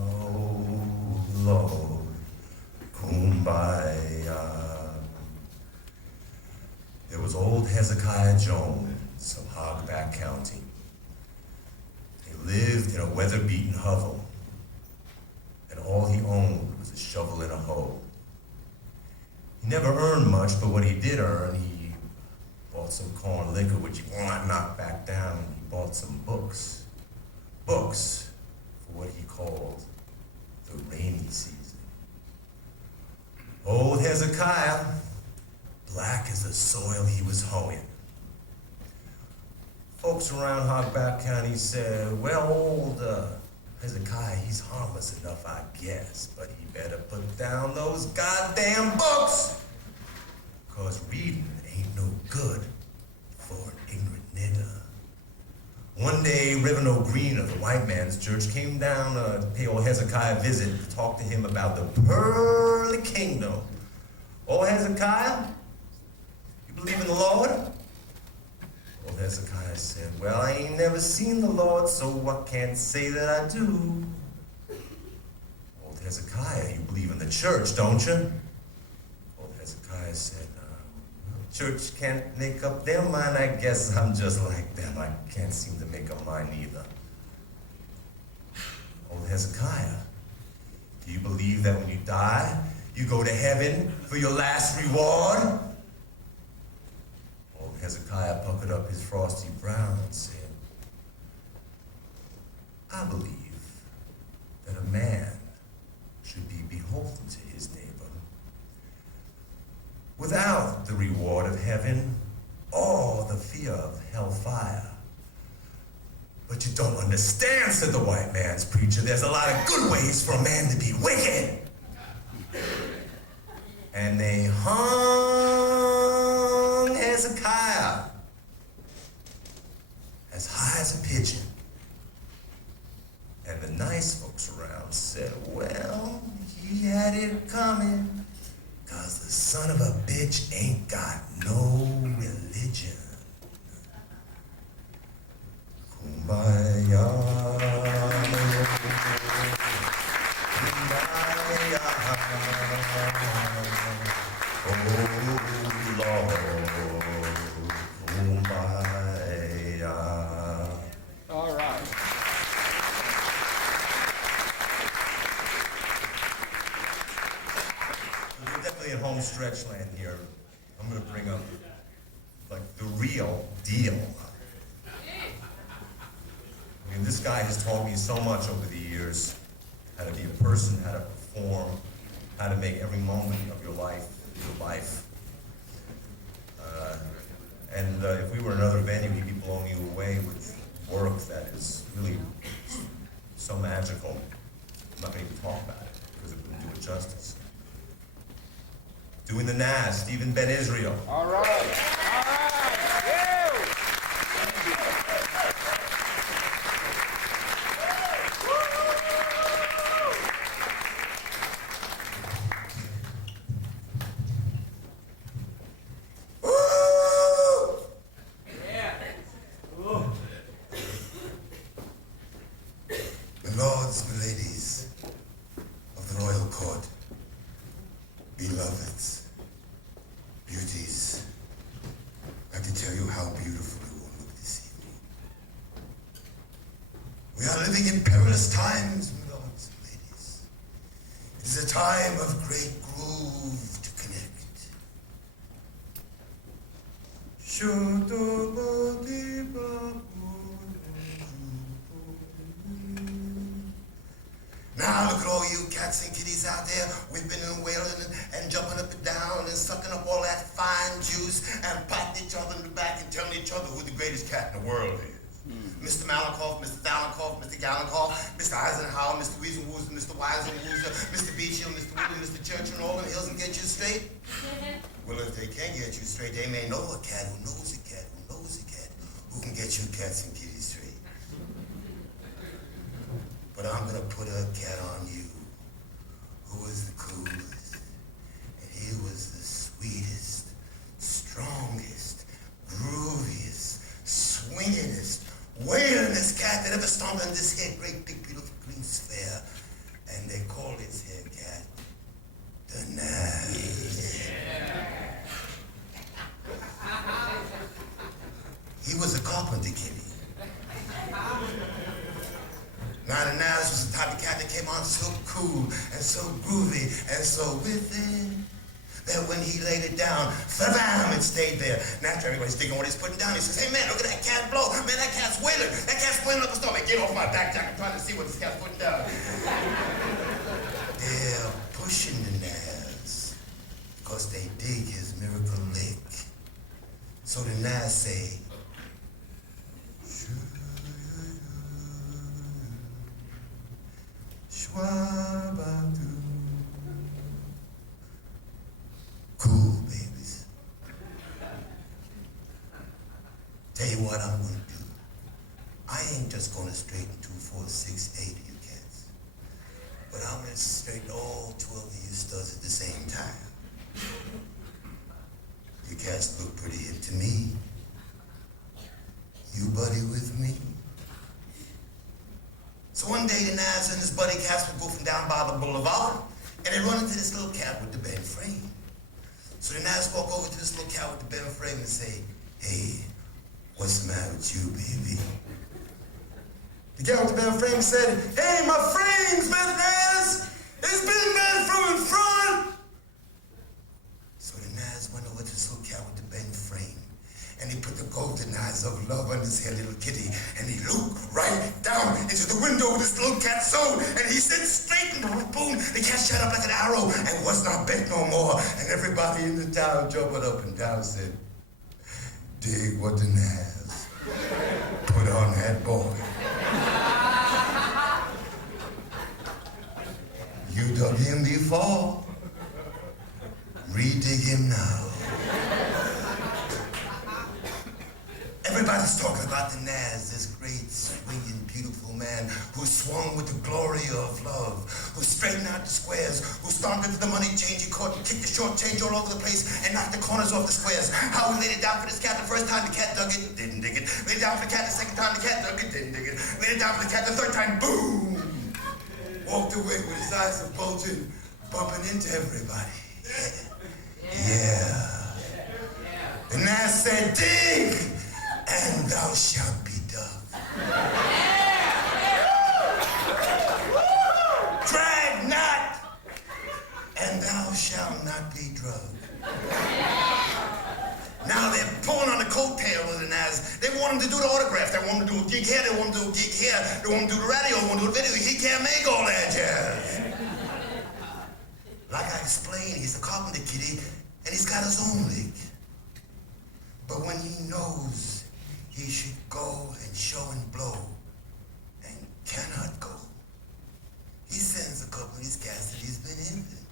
oh Lord, kumbaya. There was old Hezekiah Jones of Hogback County. He lived in a weather-beaten hovel, and all he owned was a shovel and a hoe. He never earned much, but what he did earn, he bought bought some corn liquor, which he knocked back down, and he bought some books. Books for what he called the rainy season. Old Hezekiah, black as the soil he was hoeing. Folks around Hogback County said, well, old Hezekiah, he's harmless enough, I guess, but he better put down those goddamn books, 'cause reading ain't no good for an ignorant nigger. One day, Reverend O'Green of the White Man's Church came down to pay old Hezekiah a visit to talk to him about the pearly kingdom. Old Hezekiah, you believe in the Lord? Old Hezekiah said, well, I ain't never seen the Lord, so I can't say that I do. Old Hezekiah, you believe in the church, don't you? Old Hezekiah said, church can't make up their mind. I guess I'm just like them. I can't seem to make up mine either. Old Hezekiah, do you believe that when you die, you go to heaven for your last reward? Old Hezekiah puckered up his frosty brow and said, I believe that a man should be beholden to his neighbor, without the reward of heaven or the fear of hellfire. But you don't understand, said the white man's preacher. There's a lot of good ways for a man to be wicked. And they hung Hezekiah as high as a pigeon. And the nice folks around said, well, he had it coming, 'cause the son of a bitch ain't got no religion. Kumbaya, kumbaya, oh Lord, kumbaya. All right. We're definitely in home stretch land here. I'm gonna bring up like the real deal. I mean, this guy has taught me so much over the years, how to be a person, how to perform, how to make every moment of your life your life. And if we were in another venue, he'd be blowing you away with work that is really so magical. I'm not going to even talk about it because it wouldn't do it justice. Doing the Nas, Stephen Ben Israel. All right. All right. Yeah. My lords, my ladies of the royal court, beloveds, beauties, I have to tell you how beautiful you all look this evening. We are living in perilous times, my lords and ladies. It is a time of great groove to connect. Now look at all you cats and kitties out there whipping and wailing and jumping up and down and sucking up all that fine juice and patting each other in the back and telling each other who the greatest cat in the world is. Mr. Malakoff, Mr. Thalenkoff, Mr. Gallenkoff, Mr. Eisenhower, Mr. Weaselwoozer, Mr. Weisenwoozer, Mr. Beachill, Mr. Woodley, Mr. Church, and all them hills and get you straight? Well, if they can't get you straight, they may know a cat who knows a cat who knows a cat who can get you cats and kitties straight. But I'm gonna put a cat on you who was the coolest, and he was the sweetest, strongest, grooviest, swingingest, wailingest cat that ever stomped on this here great big beautiful green sphere. And they called his head cat the Nas. He was a carpenter kitty. Now the Nas was the type of cat that came on so cool and so groovy and so with it. that when he laid it down, bam, it stayed there. Naturally, everybody's digging what he's putting down. He says, hey man, look at that cat blow. Man, that cat's wailing. That cat's wailing up the storm. Get off my back jack. I'm trying to see what this cat's putting down. They're pushing the Naz because they dig his miracle lick. So the Naz say, Schwabadu. Cool, babies. Tell you what I'm gonna do. I ain't just gonna straighten 2, 4, 6, 8 of you cats. But I'm gonna straighten all 12 of you studs at the same time. You cats look pretty hip to me. You buddy with me? So one day the Naz and his buddy cats were goofing down by the boulevard, and they run into this little cat with the bent frame. So the Naz walk over to this little cat with the bent frame and say, hey, what's the matter with you, baby? The cat with the bent frame said, hey, my frame's bent, Naz! It's been bent from in front! So the Naz went over to this little cat with the bent frame, and he put the golden eyes of love on his hair, little kitty, and he looked right down into the window with this little cat soul, and he said straight and boom, the cat shot up like an arrow and was not bent no more. And everybody in the town jumping up and down said, dig what the Naz put on that boy. You dug him before, redig him now. Everybody's talking about the Naz, this great, swinging, beautiful man who swung with the glory of love, who straightened out the squares, who stomped into the money changing court and kicked the short change all over the place and knocked the corners off the squares. How he laid it down for this cat the first time, the cat dug it, didn't dig it. Laid it down for the cat the second time, the cat dug it, didn't dig it. Laid it down for the cat the third time, boom! Walked away with his eyes bulging, bumping into everybody. Yeah. The Naz said, dig! And thou shalt be dug. Drag not, and thou shalt not be drugged. Now they're pulling on the coattail of the Naz. They want him to do the autograph. They want him to do a gig here. They want him to do a gig here. They want him to do the radio. They want him to do the video. He can't make all that jazz. Like I explained, he's a carpenter kitty, and he's got his own lick. But when he knows he should go and show and blow and cannot go, he sends a couple of these cats that he's been hinting.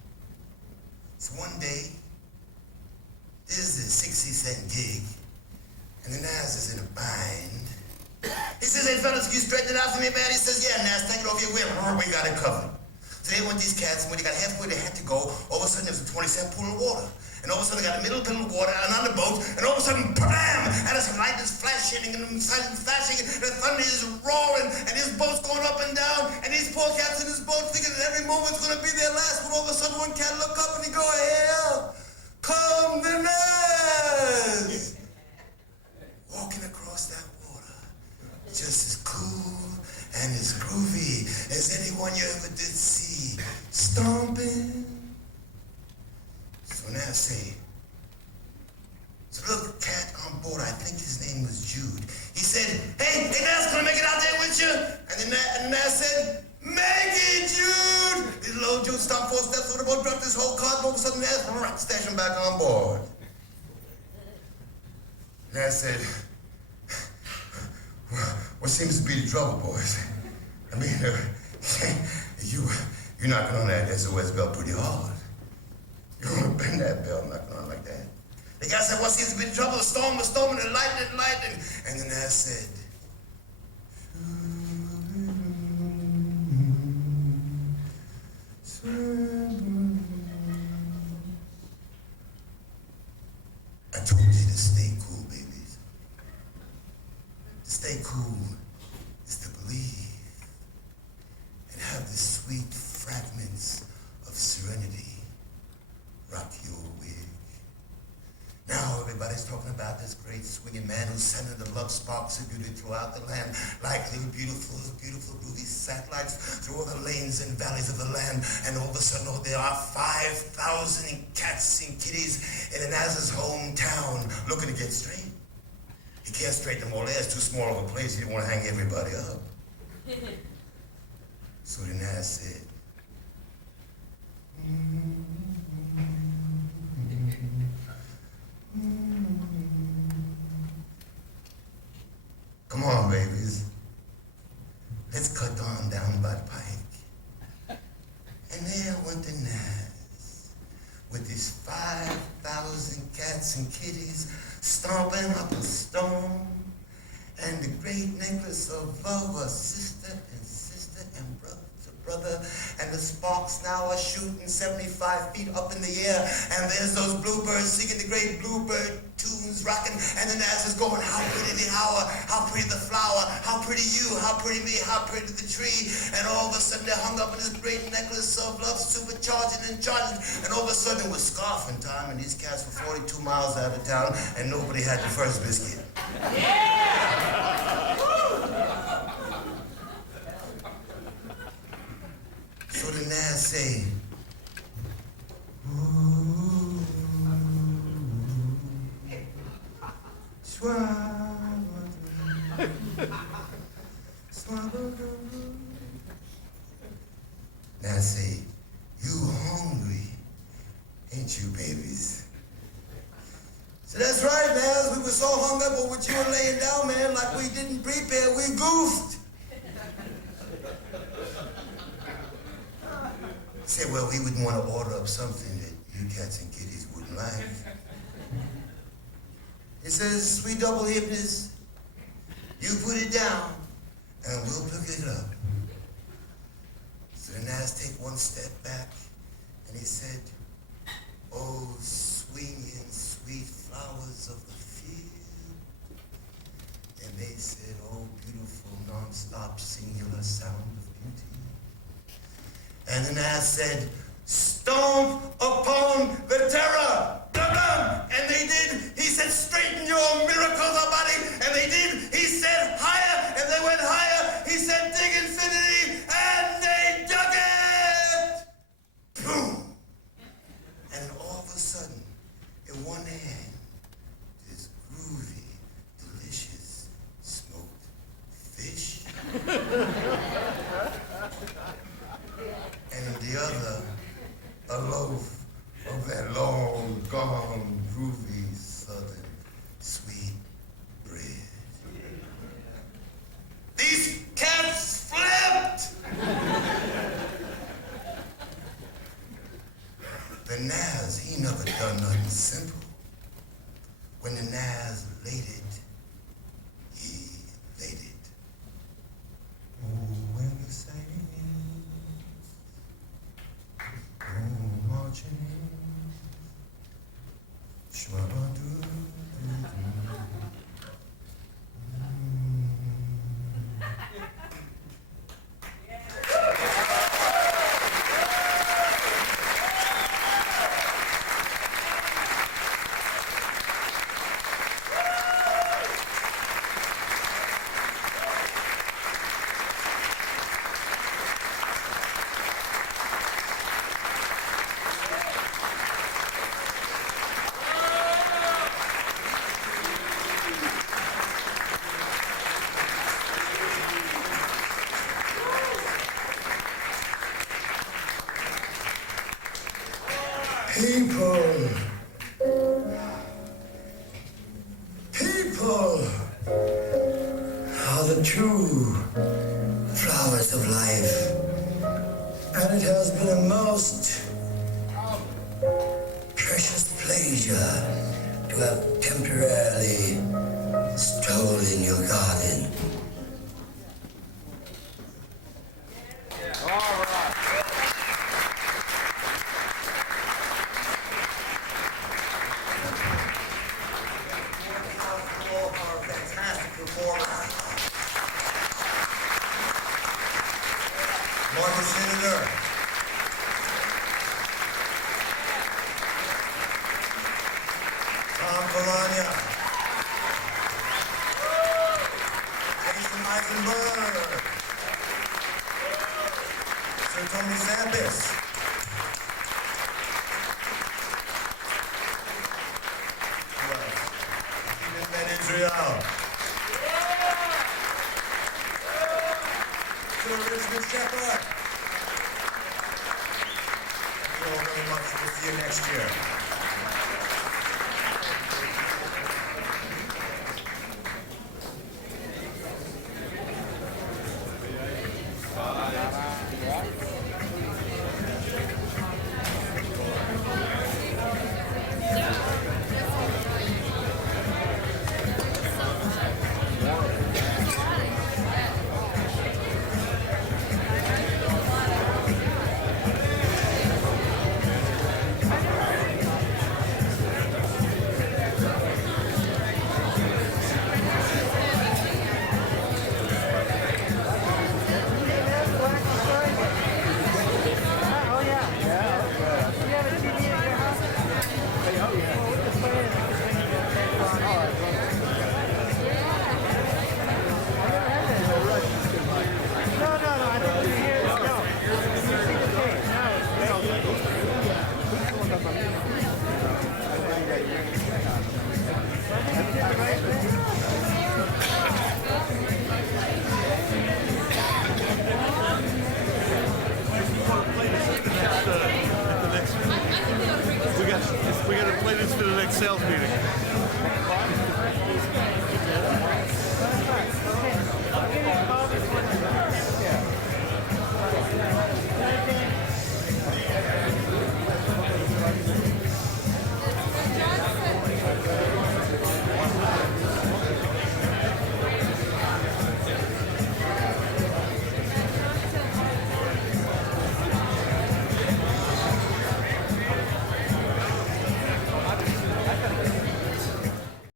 So one day, there's a 60-cent gig, and the Naz is in a bind. He says, hey fellas, can you straighten it out for me, man? He says, yeah, Naz, take it off your whip. We got it covered. So they went these cats, and when they got halfway they had to go, all of a sudden there was a 20-cent pool of water. And all of a sudden they got a middle of water and on the boat, and all of a sudden, bam! And there's some light is flashing, and the sun is flashing, and the thunder is roaring, and this boat's going up and down, and these poor cats in this boat thinking that every moment's gonna be their last, but all of a sudden one cat look up and he go, here come the Naz! Walking across that water, just as cool and as groovy as anyone you ever did see, stomping. So now say, so the little cat on board, I think his name was Jude, he said, hey Naz, can I make it out there with you? And the Naz said, make it, Jude! This little Jude stomped 4 steps on the boat, dropped his whole cart, and all of a sudden Naz stashed him back on board. Naz said, what seems to be the trouble, boys? I mean, you're knocking on that SOS bell pretty hard. You want to bend that bell, knocking on like that. The guy said, what seems to be the trouble? The storm, and the lightning. And the Naz said, I told you to stay cool, babies. To stay cool is to believe and have the sweet fragments of serenity rock your wig. Now everybody everybody's talking about this great swinging man who's sending the love sparks of beauty throughout the land, like little beautiful ruby satellites through all the lanes and valleys of the land. And all of a sudden, there are 5,000 cats and kitties in the Naz's hometown looking to get straight. He can't straighten them all there. It's too small of a place. He didn't want to hang everybody up. So the Naz said, come on, babies. Let's cut on down by the pike. And there went the Naz with his 5,000 cats and kitties stomping up a stone, and the great necklace of love was sister and brother to brother, and the sparks now are shooting 75 feet up in the air, and there's those bluebirds singing the great bluebird tunes rocking, and the Naz is going, how pretty the hour, how pretty the flower, how pretty you, how pretty me, how pretty the tree. And all of a sudden they're hung up in this great necklace of love, supercharging and charging, and all of a sudden it was scarfing time, and these cats were 42 miles out of town, and nobody had the first biscuit. So the Naz say, ooh, Naz say, you hungry, ain't you, babies? So that's right, Naz. We were so hung up on what you were laying down, man, like we didn't prepare, we goofed. Say, well, we wouldn't want to order up something that you cats and kitties wouldn't like. It says, sweet double hipness, you put it down, and we'll pick it up. So the Naz take one step back, and he said, oh, swinging sweet flowers of the field. And they said, oh, beautiful, non-stop, singular sound of beauty. And the Naz said, stomp upon the terror, dum-dum, and they did. He said, straighten your miracles of body, and they did. He said, higher, and they went higher. He said, dig infinity, and they dug it. Boom. And then all of a sudden, in one hand, this groovy, delicious, smoked fish. And in the other, a loaf of that long gone, groovy, southern, sweet bread. These cats flipped! The Naz, he never done nothing simple. When the Naz laid it, he laid it. Oh, when the singing, oh, marching, shwa-ba-doo-doo-doo. People are the true flowers of life, and it has been a most precious pleasure to have temporarily strolled in your garden. Cinader. Calagna. Sampas. Who else? Even Ben Israel. Sir Richmond Shepard. Thank you all very much. We'll see you next year. We got to play this for the next sales meeting.